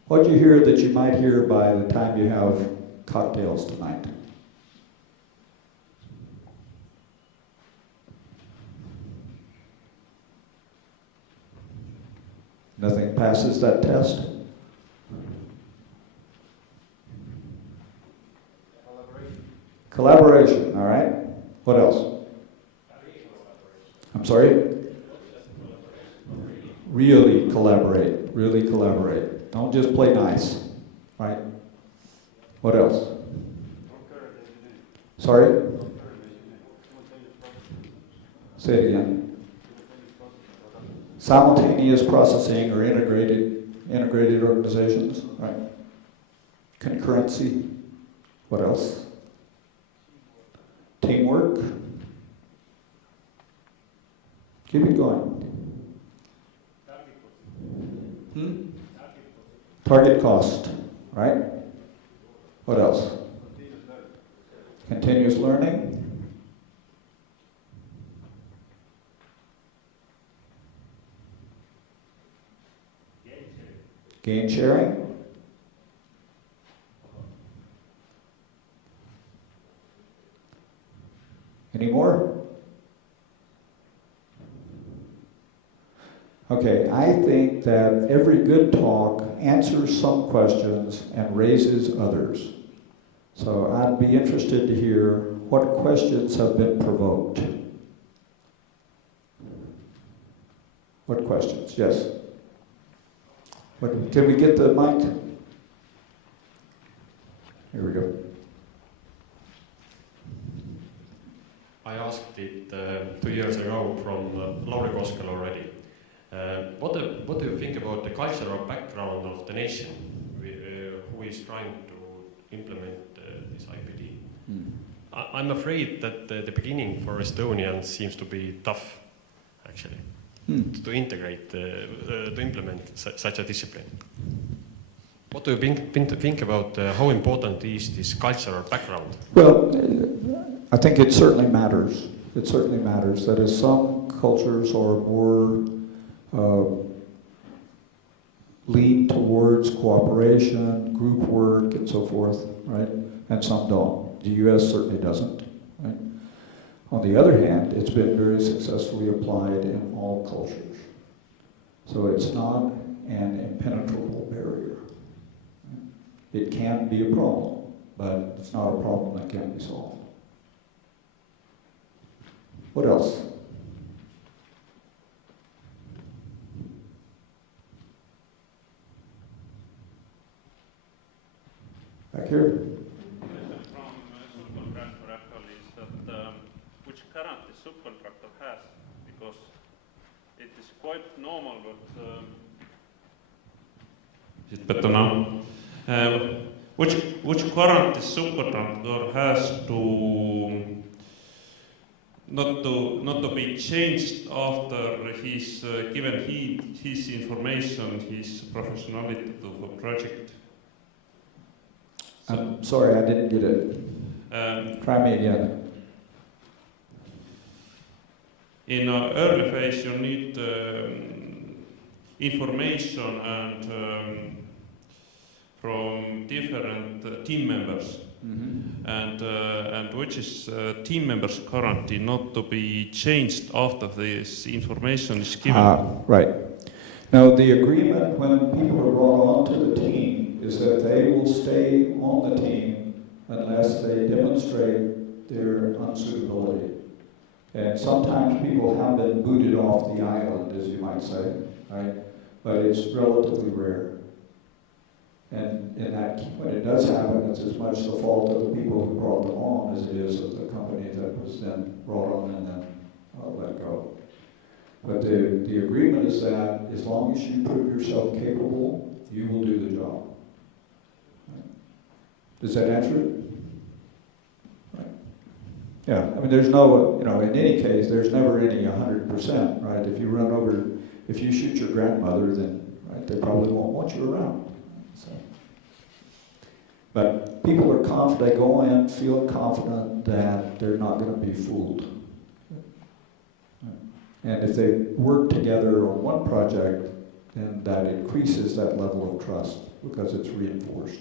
What did you hear that you might hear by the time you have cocktails tonight? Nothing passes that test? Collaboration, all right. What else? I'm sorry? Really collaborate. Really collaborate. Don't just play nice, right? What else? Sorry? Say it again. Simultaneous processing or integrated organizations, right? Concurrency. What else? Teamwork. Keep it going. Target cost, right? What else? Continuous learning. Gain sharing. Any more? Okay, I think that every good talk answers some questions and raises others. So I'd be interested to hear what questions have been provoked. What questions? Yes? Can we get the mic? Here we go. I asked it 2 years ago from Lauri Koskel already. What do you think about the cultural background of the nation who is trying to implement this IPD? I'm afraid that the beginning for Estonians seems to be tough, actually, to integrate, to implement such a discipline. What do you think about how important is this cultural background? Well, I think it certainly matters. It certainly matters. That is, some cultures are more lean towards cooperation, group work, and so forth, right? And some don't. The U.S. certainly doesn't, right? On the other hand, it's been very successfully applied in all cultures. So it's not an impenetrable barrier. It can be a problem, but it's not a problem that can be solved. What else? Back here. From subcontractor is that which guarantee subcontractor has, because it is quite normal that is it better now? Which guarantee subcontractor has to not to be changed after he's given his information, his professionality to the project? I'm sorry, I didn't get it. Try me again. In an early phase, you need information and from different team members, and which is team members' guarantee not to be changed after this information is given. Right. Now, the agreement when people are brought onto the team is that they will stay on the team unless they demonstrate their unsuitability. And sometimes people have been booted off the island, as you might say, right? But it's relatively rare. And in that, when it does happen, it's as much the fault of the people who brought them on as it is of the company that was then brought on and then let go. But the agreement is that as long as you prove yourself capable, you will do the job. Right. Does that answer it? Right. Yeah, I mean, there's no, in any case, there's never any 100%, right? If you shoot your grandmother, then, right, they probably won't want you around. So. But people are confident, they go in feeling confident that they're not going to be fooled. And if they work together on one project, then that increases that level of trust because it's reinforced.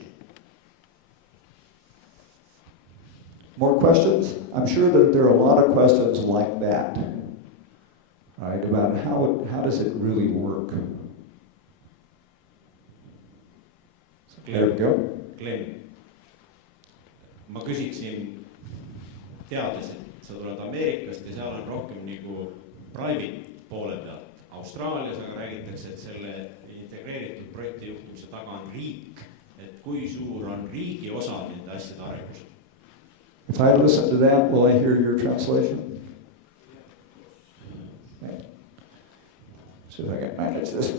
More questions? I'm sure that there are a lot of questions like that, right? About how does it really work? There we go. Glenn, ma küsiksin, teades, et sa tuled Ameerikast ja seal on rohkem nagu private poole pealt. Austraalias aga räägitakse, et selle integreeritud projekti juhtimise taga on riik, et kui suur on riigi osa nende asjade arengus? If I listen to that, will I hear your translation? See if I can manage this.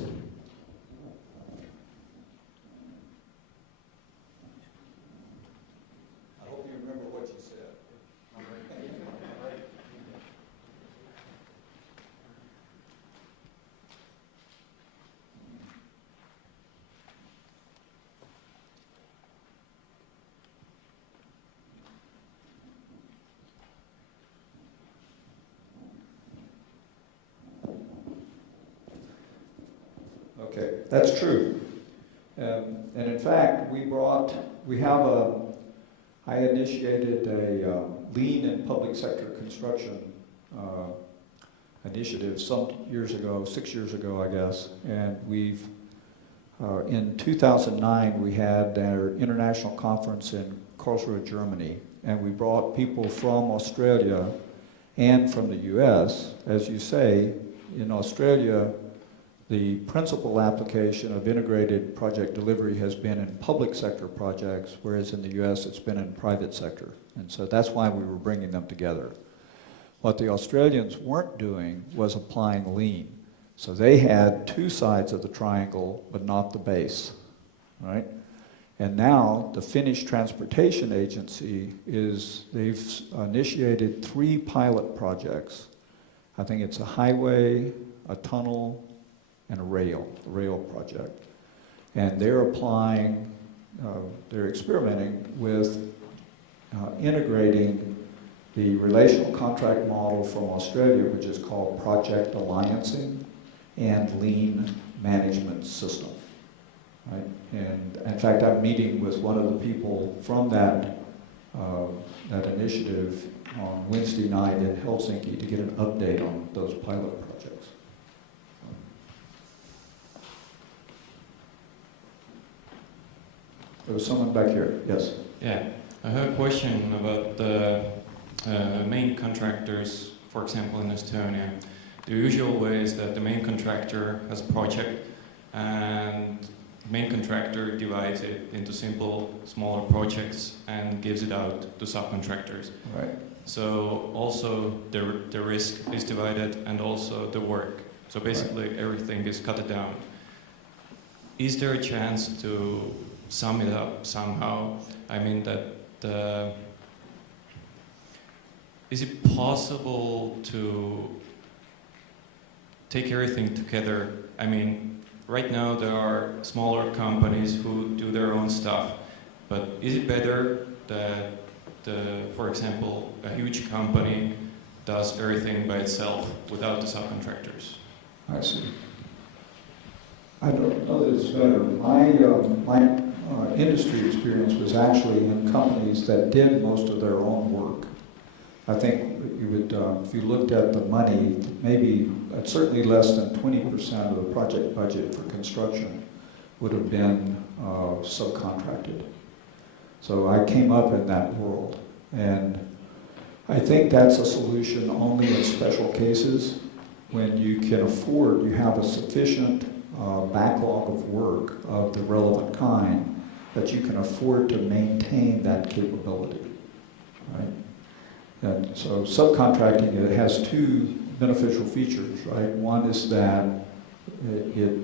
I hope you remember what you said. Okay, that's true. And in fact, I initiated a lean in public sector construction initiative some years ago, 6 years ago, I guess. And in 2009, we had our international conference in Karlsruhe, Germany. And we brought people from Australia and from the US. As you say, in Australia, the principal application of integrated project delivery has been in public sector projects, whereas in the US it's been in private sector. And so that's why we were bringing them together. What the Australians weren't doing was applying lean. So they had two sides of the triangle, but not the base, right? And now the Finnish Transportation Agency they've initiated 3 pilot projects. I think it's a highway, a tunnel, and a rail project. And they're experimenting with integrating the relational contract model from Australia, which is called project alliancing, and lean management system, right? And in fact, I'm meeting with one of the people from that initiative on Wednesday night in Helsinki to get an update on those pilot projects. There was someone back here, yes? Yeah, I have a question about the main contractors, for example, in Estonia. The usual way is that the main contractor has a project and the main contractor divides it into simple, smaller projects and gives it out to subcontractors. Right. So also the risk is divided and also the work. So basically everything is cut down. Is there a chance to sum it up somehow? I mean that is it possible to take everything together? I mean, right now there are smaller companies who do their own stuff, but is it better that, for example, a huge company does everything by itself without the subcontractors? I see. I don't know that it's better. My industry experience was actually in companies that did most of their own work. I think you would, if you looked at the money, maybe certainly less than 20% of the project budget for construction would have been subcontracted. So I came up in that world, and I think that's a solution only in special cases when you can afford, you have a sufficient backlog of work of the relevant kind that you can afford to maintain that capability, right? And so subcontracting, it has 2 beneficial features, right? One is that it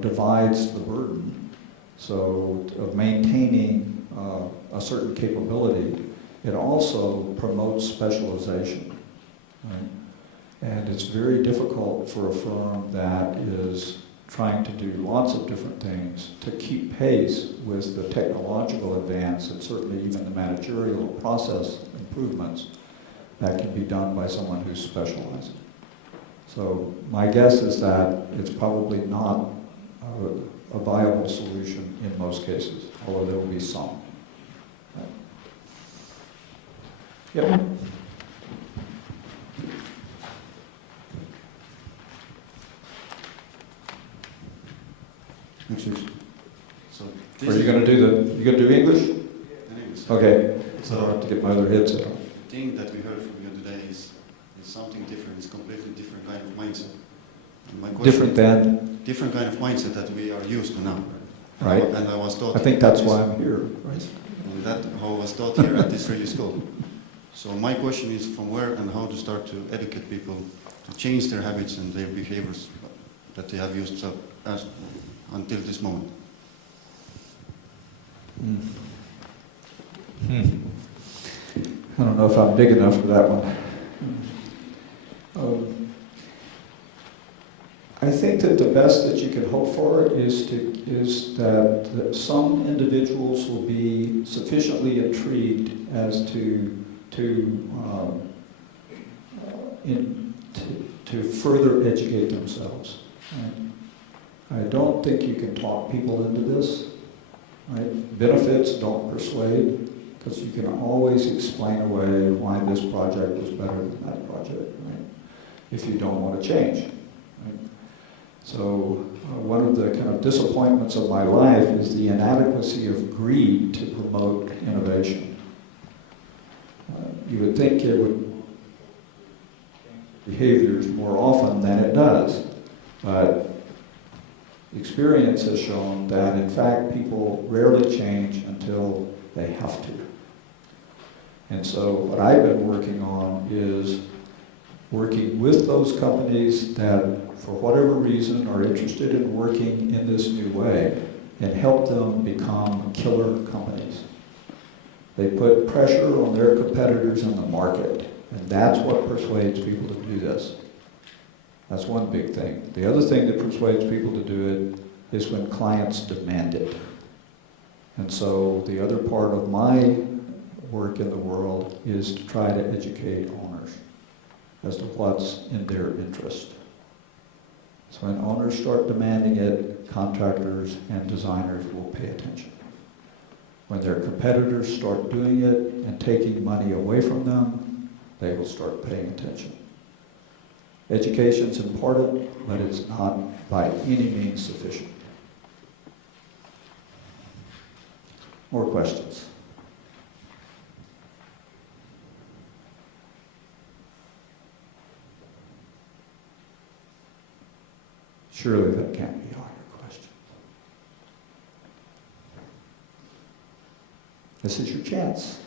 divides the burden, so of maintaining a certain capability. It also promotes specialization, right? And it's very difficult for a firm that is trying to do lots of different things to keep pace with the technological advance and certainly even the managerial process improvements that can be done by someone who's specialized. So my guess is that it's probably not a viable solution in most cases, although there will be some. Right. Yep. So Are you going to do English? in English. Okay. So I'll have to get my other headset on. the thing that we heard from you today is something different. It's completely different kind of mindset. And my question different kind of mindset that we are used to now. Right. And I was taught. I think that's why I'm here. Right. And that how I was taught here at this radio school. So my question is from where and how to start to educate people to change their habits and their behaviors that we have used until this moment? I don't know if I'm big enough for that one. I think that the best that you can hope for is that some individuals will be sufficiently intrigued as to further educate themselves. Right? I don't think you can talk people into this. Right? Benefits don't persuade, because you can always explain away why this project was better than that project, right? If you don't want to change. Right? So one of the kind of disappointments of my life is the inadequacy of greed to promote innovation. You would think it would behaviors more often than it does, but experience has shown that in fact people rarely change until they have to. And so what I've been working on is working with those companies that for whatever reason are interested in working in this new way and help them become killer companies. They put pressure on their competitors in the market, and that's what persuades people to do this. That's one big thing. The other thing that persuades people to do it is when clients demand it. And so the other part of my work in the world is to try to educate owners as to what's in their interest. So when owners start demanding it, contractors and designers will pay attention. When their competitors start doing it and taking money away from them, they will start paying attention. Education's important, but it's not by any means sufficient. More questions? Surely that can't be all your questions. This is your chance.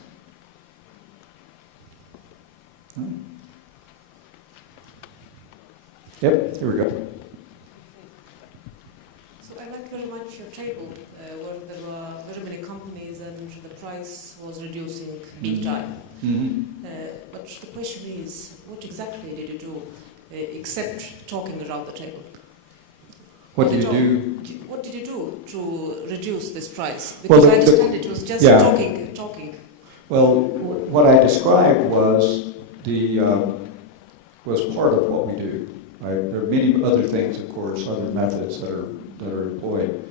Yep, here we go. So I like very much your table where there were very many companies and the price was reducing big time. Mm-hmm. But the question is, what exactly did you do except talking around the table? What do you do? What did you do to reduce this price? Well, Because I understand it was just talking. Well, what I described was was part of what we do. Right? There are many other things, of course, other methods that are employed.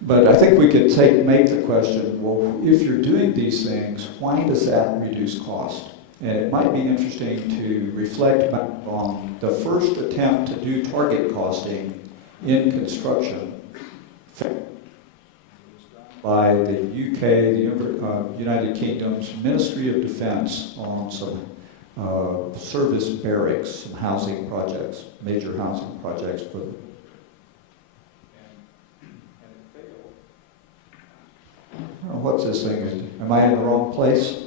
But I think we could make the question, well, if you're doing these things, why does that reduce cost? And it might be interesting to reflect back on the first attempt to do target costing in construction by the UK, the United Kingdom's Ministry of Defence on some service barracks, some housing projects, major housing projects for them. What's this thing? Am I in the wrong place?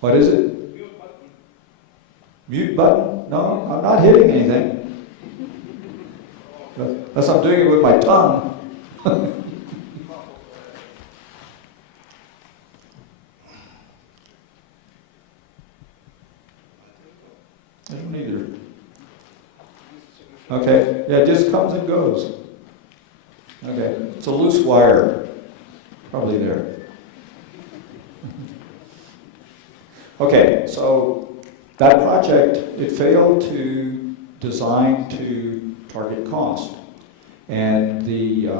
What is it? Mute button? No, I'm not hitting anything. Unless I'm doing it with my tongue. I don't either. Okay, yeah, it just comes and goes. Okay, it's a loose wire. Probably there. Okay, so that project, it failed to design to target cost. And the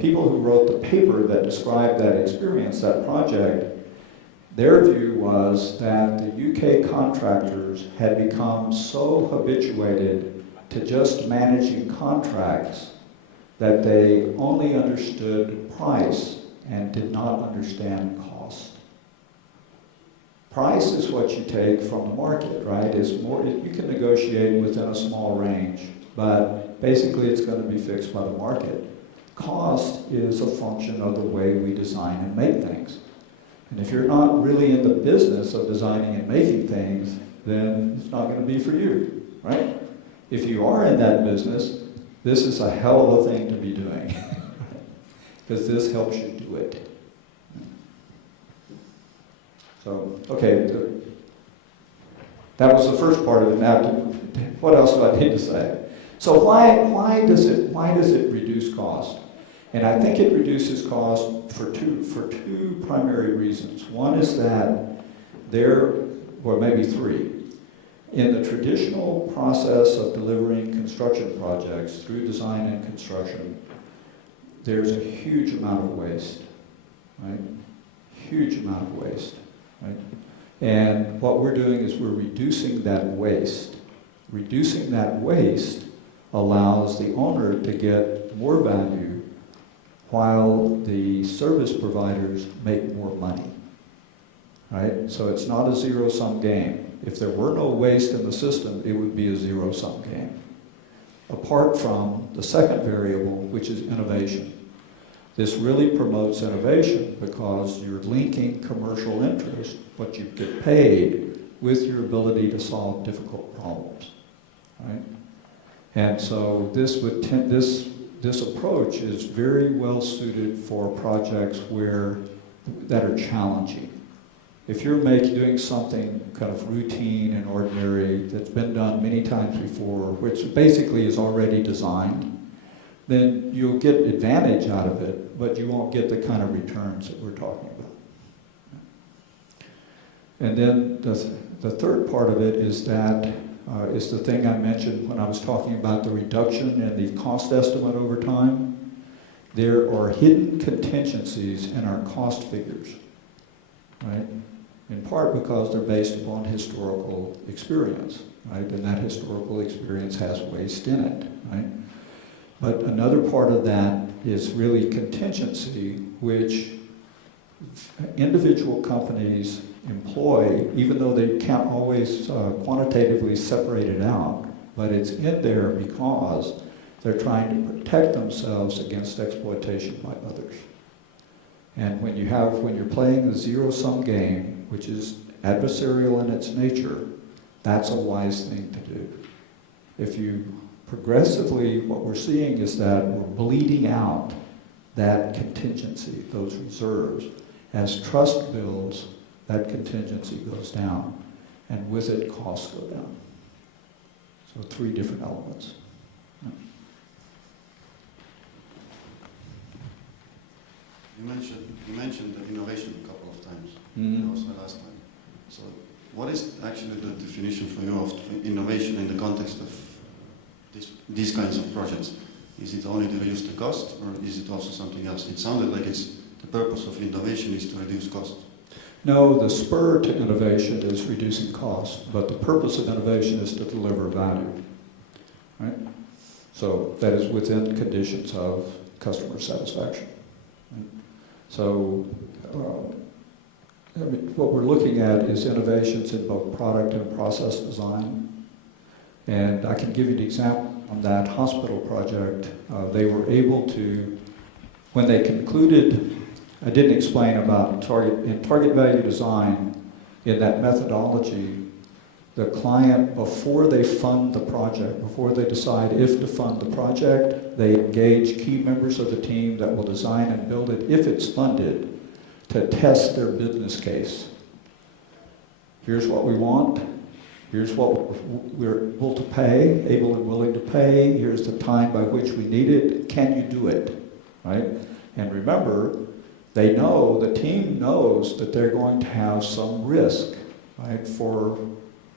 people who wrote the paper that described that experience, that project, their view was that the UK contractors had become so habituated to just managing contracts that they only understood price and did not understand cost. Price is what you take from the market, right? It's more, you can negotiate within a small range, but basically it's going to be fixed by the market. Cost is a function of the way we design and make things. And if you're not really in the business of designing and making things, then it's not going to be for you, right? If you are in that business, this is a hell of a thing to be doing. Because this helps you do it. So, okay, that was the first part of it. Now, what else do I need to say? So why does it reduce cost? And I think it reduces cost for two primary reasons. One is that maybe three. In the traditional process of delivering construction projects through design and construction, there's a huge amount of waste, right? Huge amount of waste, right? And what we're doing is we're reducing that waste. Reducing that waste allows the owner to get more value while the service providers make more money, right? So it's not a zero-sum game. If there were no waste in the system, it would be a zero-sum game. Apart from the second variable, which is innovation. This really promotes innovation because you're linking commercial interest, what you get paid, with your ability to solve difficult problems, right? And so this approach is very well suited for projects that are challenging. If you're doing something kind of routine and ordinary that's been done many times before, which basically is already designed, then you'll get advantage out of it, but you won't get the kind of returns that we're talking about. And then the third part of it is that is the thing I mentioned when I was talking about the reduction in the cost estimate over time. There are hidden contingencies in our cost figures, right? In part because they're based upon historical experience, right? And that historical experience has waste in it, right? But another part of that is really contingency, which individual companies employ, even though they can't always quantitatively separate it out, but it's in there because they're trying to protect themselves against exploitation by others. And when you're playing the zero-sum game, which is adversarial in its nature, that's a wise thing to do. If you progressively, what we're seeing is that we're bleeding out that contingency, those reserves. As trust builds, that contingency goes down, and with it, costs go down. So three different elements. You mentioned the innovation a couple of times. Mm-hmm. That was the last time. So what is actually the definition for you of innovation in the context of these kinds of projects? Is it only to reduce the cost, or is it also something else? It sounded like the purpose of innovation is to reduce cost. No, the spur to innovation is reducing cost, but the purpose of innovation is to deliver value, right? So that is within conditions of customer satisfaction. Right? So what we're looking at is innovations in both product and process design. And I can give you an example on that hospital project. They were able to, when they concluded, I didn't explain about target value design, in that methodology, the client, before they fund the project, before they decide if to fund the project, they engage key members of the team that will design and build it, if it's funded, to test their business case. Here's what we want. Here's what we're able to pay, able and willing to pay. Here's the time by which we need it. Can you do it, right? And remember, they know, the team knows that they're going to have some risk, right, for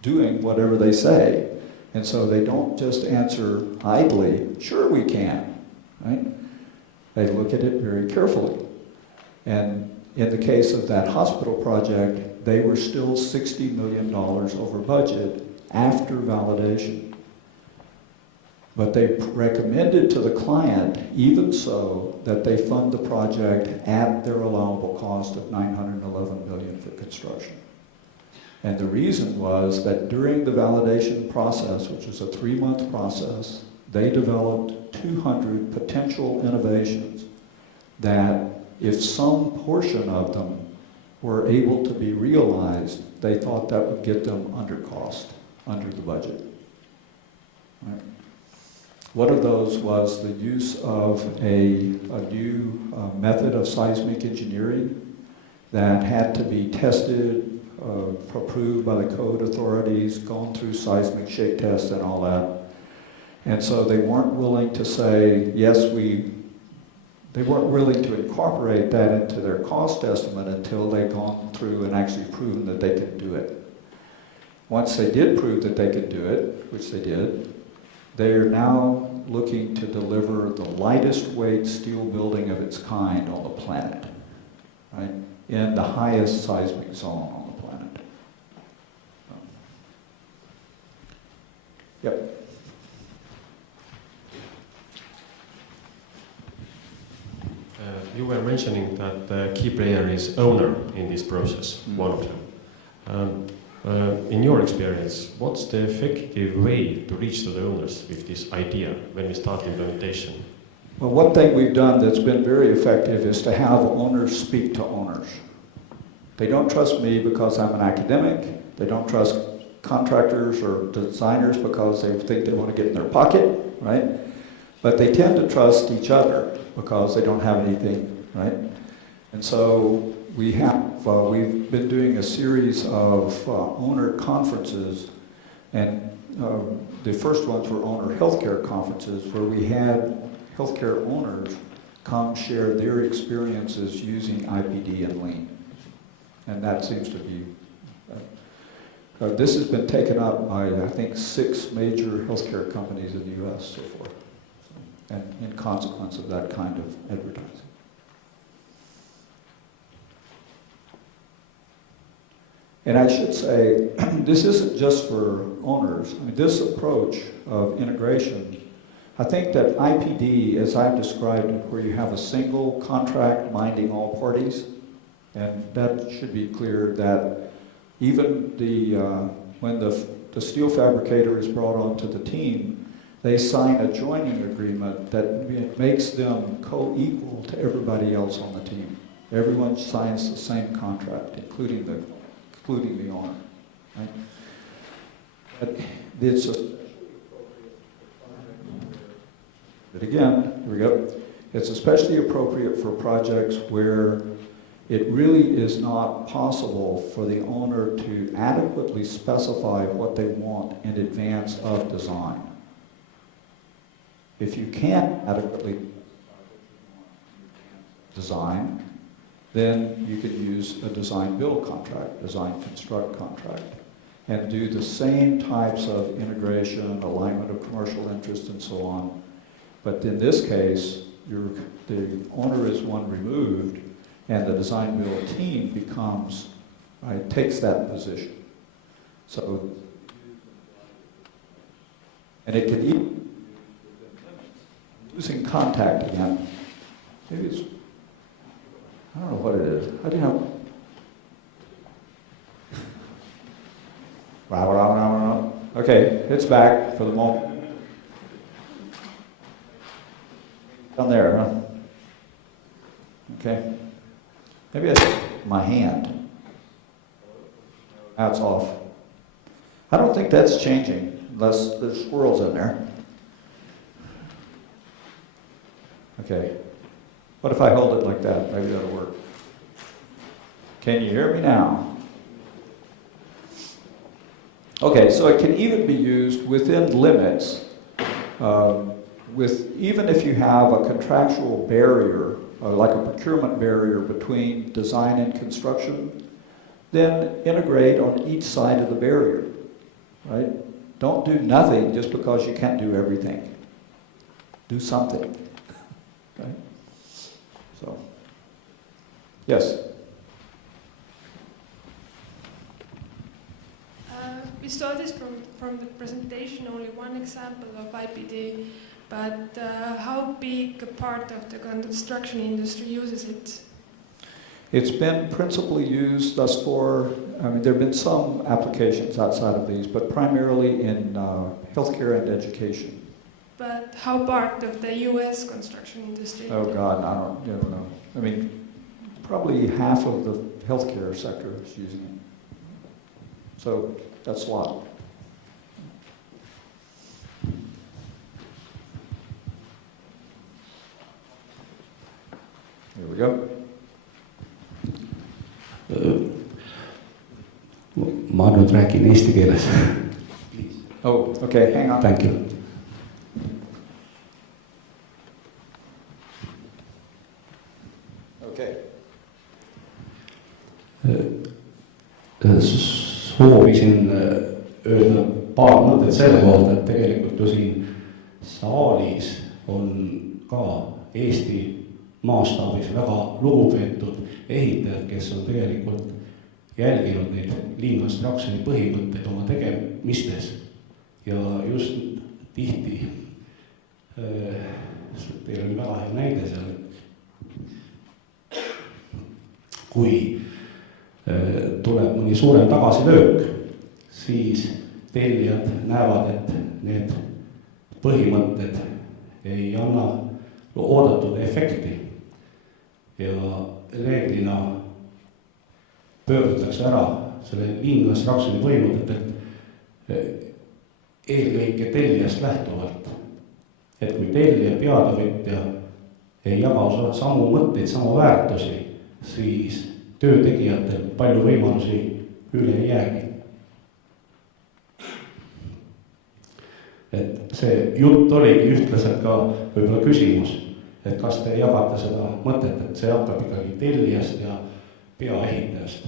doing whatever they say. And so they don't just answer idly, sure we can, right? They look at it very carefully. And in the case of that hospital project, they were still $60 million over budget after validation. But they recommended to the client, even so, that they fund the project at their allowable cost of $911 million for construction. And the reason was that during the validation process, which was a 3-month process, they developed 200 potential innovations that, if some portion of them were able to be realized, they thought that would get them under cost, under the budget. Right? One of those was the use of a new method of seismic engineering that had to be tested, approved by the code authorities, gone through seismic shake tests and all that. And so they weren't willing to say, yes, they weren't willing to incorporate that into their cost estimate until they'd gone through and actually proven that they could do it. Once they did prove that they could do it, which they did, they are now looking to deliver the lightest weight steel building of its kind on the planet, right? In the highest seismic zone on the planet. Yep. You were mentioning that the key player is owner in this process, one of them. In your experience, what's the effective way to reach to the owners with this idea when we start implementation? Well, one thing we've done that's been very effective is to have owners speak to owners. They don't trust me because I'm an academic. They don't trust contractors or designers because they think they want to get in their pocket, right? But they tend to trust each other because they don't have anything, right? And so we've been doing a series of owner conferences, and the first ones were owner healthcare conferences where we had healthcare owners come share their experiences using IPD and Lean. And that seems to be, this has been taken up by, I think, 6 major healthcare companies in the US so far, and in consequence of that kind of advertising. And I should say, this isn't just for owners. I mean, this approach of integration, I think that IPD, as I've described it, where you have a single contract binding all parties, and that should be clear that even when the steel fabricator is brought onto the team, they sign a joining agreement that makes them co-equal to everybody else on the team. Everyone signs the same contract, including the owner. Right? But it's but again, here we go. It's especially appropriate for projects where it really is not possible for the owner to adequately specify what they want in advance of design. If you can't adequately design, then you could use a design-build contract, design-construct contract, and do the same types of integration, alignment of commercial interest, and so on. But in this case, the owner is one removed, and the design-build team becomes, right, takes that position. So, and it can even, losing contact again. Maybe it's, I don't know what it is. How do you know? Okay, it's back for the moment. Down there, huh? Okay. Maybe it's my hand. Now it's off. I don't think that's changing unless there's squirrels in there. Okay. What if I hold it like that? Maybe that'll work. Can you hear me now? Okay, so it can even be used within limits, even if you have a contractual barrier, like a procurement barrier between design and construction, then integrate on each side of the barrier, right? Don't do nothing just because you can't do everything. Do something, right? So, yes? We saw this from the presentation, only one example of IPD, but how big a part of the construction industry uses it? It's been principally used thus far. I mean, there have been some applications outside of these, but primarily in healthcare and education. But how part of the U.S. construction industry? Oh God, I don't know. I mean, probably half of the healthcare sector is using it. So that's a lot. go. Ma nüüd räägin eesti keeles. Oh, okay, hang on. Thank you. Okay. Soovisin öelda paar mõtet selle kohta, et tegelikult ju siin saalis on ka Eesti maastaabis väga lugupeetud ehitajad, kes on tegelikult jälginud neid lean construction'i põhimõtteid oma tegemistes. Ja just tihti, teil oli väga hea näide seal, kui tuleb mõni suurem tagasilöök, siis tellijad näevad, et need põhimõtted ei anna oodatud efekti ja reeglina pöördutakse ära selle lean construction'i põhimõtetelt eelkõige tellijast lähtuvalt. Et kui tellija, peatavõtja ei jaga samu mõtteid, samu väärtusi, siis töötegijatel palju võimalusi üle ei jäägi. Et see jutt oligi ühtlaselt ka võib-olla küsimus, et kas te jagate seda mõtet, et see hakkab ikkagi tellijast ja peaehitajast.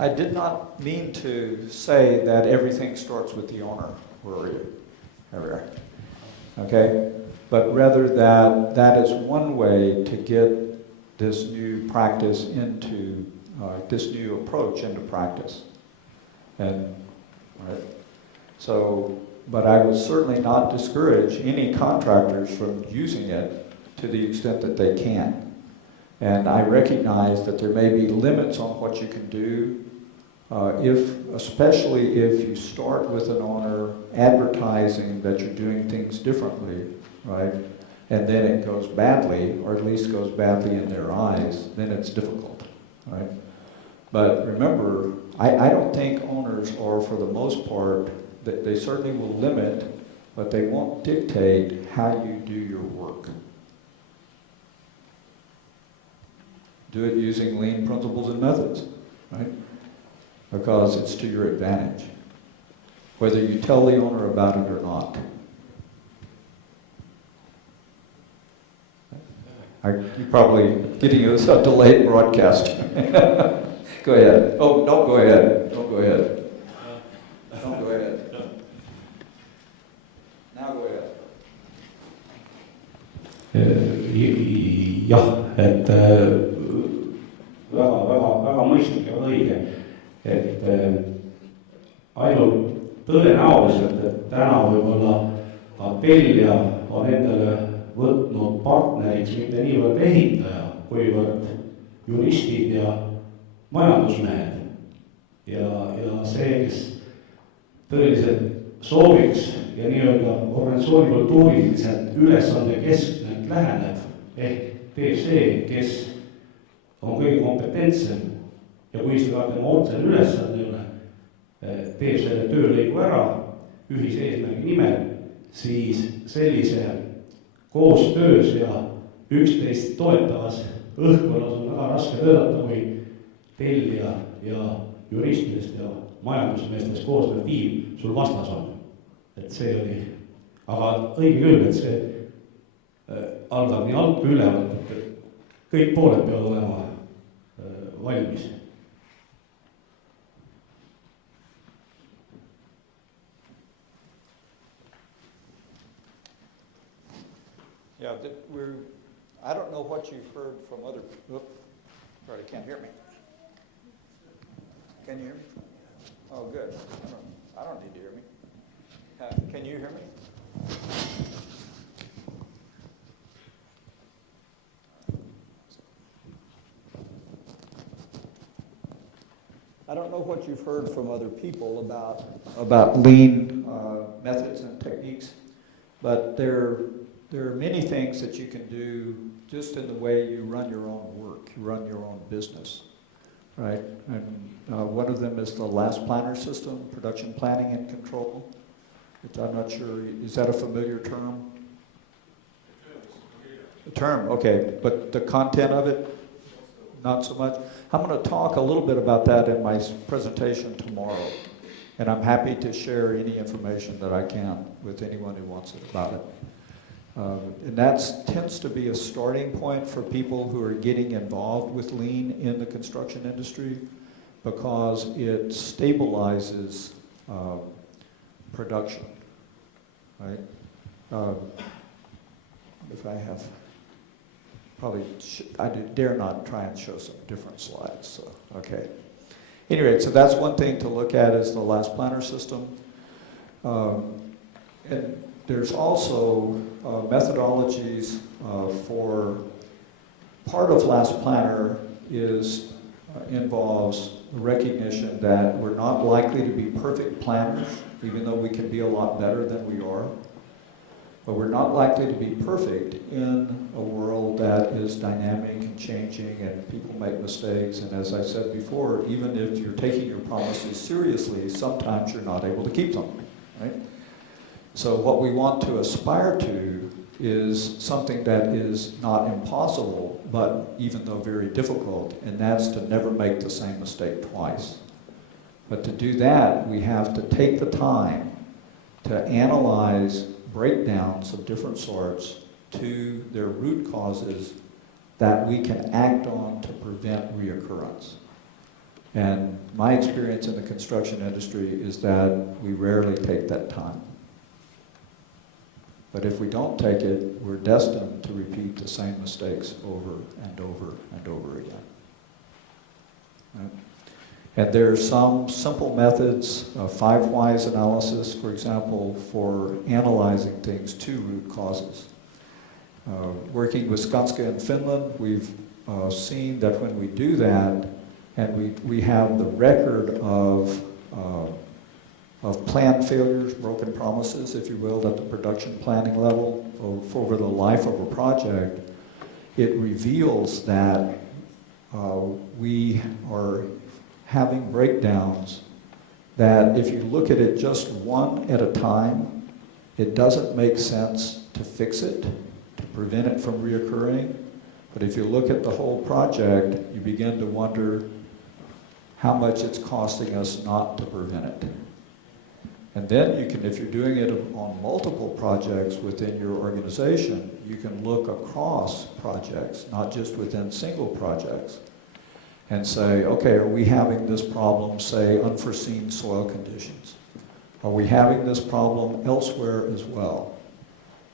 I did not mean to say that everything starts with the owner. Where are you? There we are. Okay? But rather that is one way to get this new practice into, this new approach into practice. And, right? So, but I would certainly not discourage any contractors from using it to the extent that they can. And I recognize that there may be limits on what you can do, especially if you start with an owner advertising that you're doing things differently, right? And then it goes badly, or at least goes badly in their eyes, then it's difficult, right? But remember, I don't think owners are, for the most part, that they certainly will limit, but they won't dictate how you do your work. Do it using lean principles and methods, right? Because it's to your advantage, whether you tell the owner about it or not. You're probably getting a delayed broadcast. Go ahead. Oh, don't go ahead. Don't go ahead. Don't go ahead. Now go ahead. Jah, et väga mõistlik ja õige, et ainult tõenäoliselt, et täna võib-olla ka tellija on endale võtnud partneriks mitte niivõrd ehitaja, kuivõrd juristid ja majandusmehed. Ja see, kes tõeliselt sooviks ja nii-öelda organisatsiooni kultuuriliselt ülesande keskselt läheneb, ehk teeb see, kes on kõige kompetentsem ja kui seda tema otsene ülesande ei ole, teeb selle töölõigu ära ühise eesmärgi nimel, siis sellise koostöös ja üksteist toetavas õhkkonnas on väga raske töötada, kui tellija ja juristidest ja majandusmeestest koosnev tiim sul vastas on. Et see oli, aga õige küll, et see algab nii alt kui ülevalt, et kõik pooled peavad olema valmis. Yeah, I don't know what you've heard from other, sorry, can't hear me. Can you hear me? Oh, good. I don't need to hear me. Can you hear me? I don't know what you've heard from other people about lean methods and techniques, But there are many things that you can do just in the way you run your own work, you run your own business, right? And one of them is the last planner system, production planning and control. Which I'm not sure, is that a familiar term? The term, okay, but the content of it, not so much. I'm going to talk a little bit about that in my presentation tomorrow, and I'm happy to share any information that I can with anyone who wants it about it. And that tends to be a starting point for people who are getting involved with lean in the construction industry because it stabilizes production, right? If I have, probably, I dare not try and show some different slides, so, okay. Anyway, so that's one thing to look at is the last planner system. And there's also methodologies for, part of last planner involves recognition that we're not likely to be perfect planners, even though we can be a lot better than we are. But we're not likely to be perfect in a world that is dynamic and changing and people make mistakes. And as I said before, even if you're taking your promises seriously, sometimes you're not able to keep them, right? So what we want to aspire to is something that is not impossible, but even though very difficult, and that's to never make the same mistake twice. But to do that, we have to take the time to analyze breakdowns of different sorts to their root causes that we can act on to prevent reoccurrence. And my experience in the construction industry is that we rarely take that time. But if we don't take it, we're destined to repeat the same mistakes over and over and over again. Right? And there are some simple methods, 5 whys analysis, for example, for analyzing things to root causes. Working with Skanska in Finland, we've seen that when we do that, and we have the record of planned failures, broken promises, if you will, at the production planning level over the life of a project, it reveals that we are having breakdowns that if you look at it just one at a time, it doesn't make sense to fix it, to prevent it from reoccurring. But if you look at the whole project, you begin to wonder how much it's costing us not to prevent it. And then you can, if you're doing it on multiple projects within your organization, you can look across projects, not just within single projects, and say, okay, are we having this problem, say, unforeseen soil conditions? Are we having this problem elsewhere as well?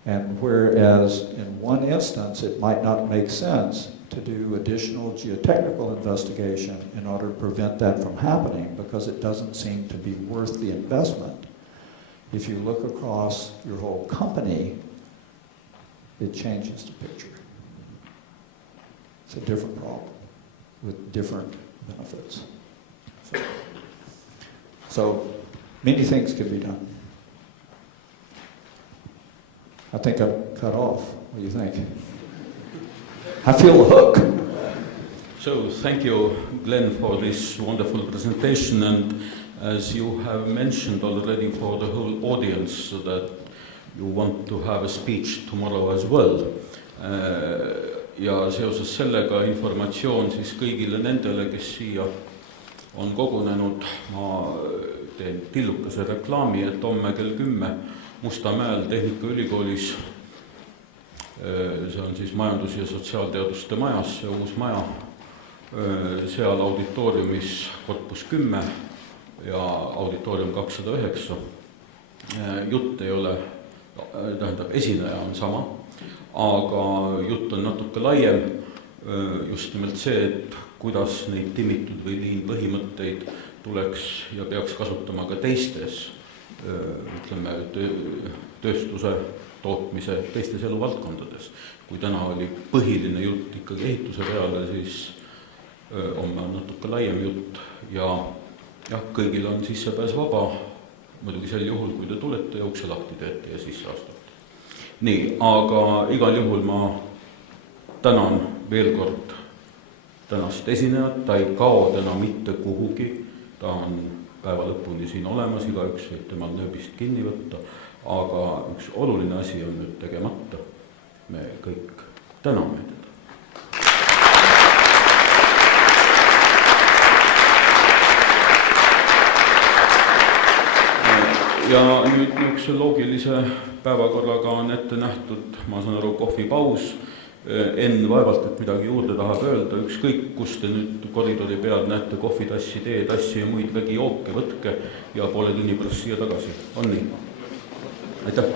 And whereas in one instance, it might not make sense to do additional geotechnical investigation in order to prevent that from happening because it doesn't seem to be worth the investment. If you look across your whole company, it changes the picture. It's a different problem with different benefits. So many things can be done. I think I'm cut off. What do you think? I feel a hook. So thank you, Glenn, for this wonderful presentation. And as you have mentioned already for the whole audience, that you want to have a speech tomorrow as well. Ja seoses sellega informatsioon siis kõigile nendele, kes siia on kogunenud. Ma teen tillukese reklaami, et homme kell 10 Mustamäel Tehnikaülikoolis, see on siis majandus- ja sotsiaalteaduste majas, see uus maja, seal auditooriumis korpus 10 ja auditoorium 209. Jutt ei ole, tähendab, esineja on sama, aga jutt on natuke laiem, just nimelt see, et kuidas neid timitud või liin põhimõtteid tuleks ja peaks kasutama ka teistes, ütleme, tööstuse tootmise teistes eluvaldkondades. Kui täna oli põhiline jutt ikkagi ehituse peale, siis homme on natuke laiem jutt ja kõigil on sissepääs vaba, muidugi sel juhul, kui te tulete ja ukse lahti teete ja sisse astute. nii, aga igal juhul ma tänan veel kord tänast esinejat, ta ei kao täna mitte kuhugi, ta on päeva lõpuni siin olemas, igaüks võib temal nööbist kinni võtta, aga üks oluline asi on nüüd tegemata, me kõik täname teda. Ja nüüd niisuguse loogilise päevakorraga on ette nähtud, ma saan aru, kohvipaus. Enn vaevalt, et midagi juurde tahab öelda, ükskõik, kus te nüüd koridori peal näete kohvitassi, teetassi ja muid vägijooke, võtke ja poole tunni pärast siia tagasi. On nii? Aitäh!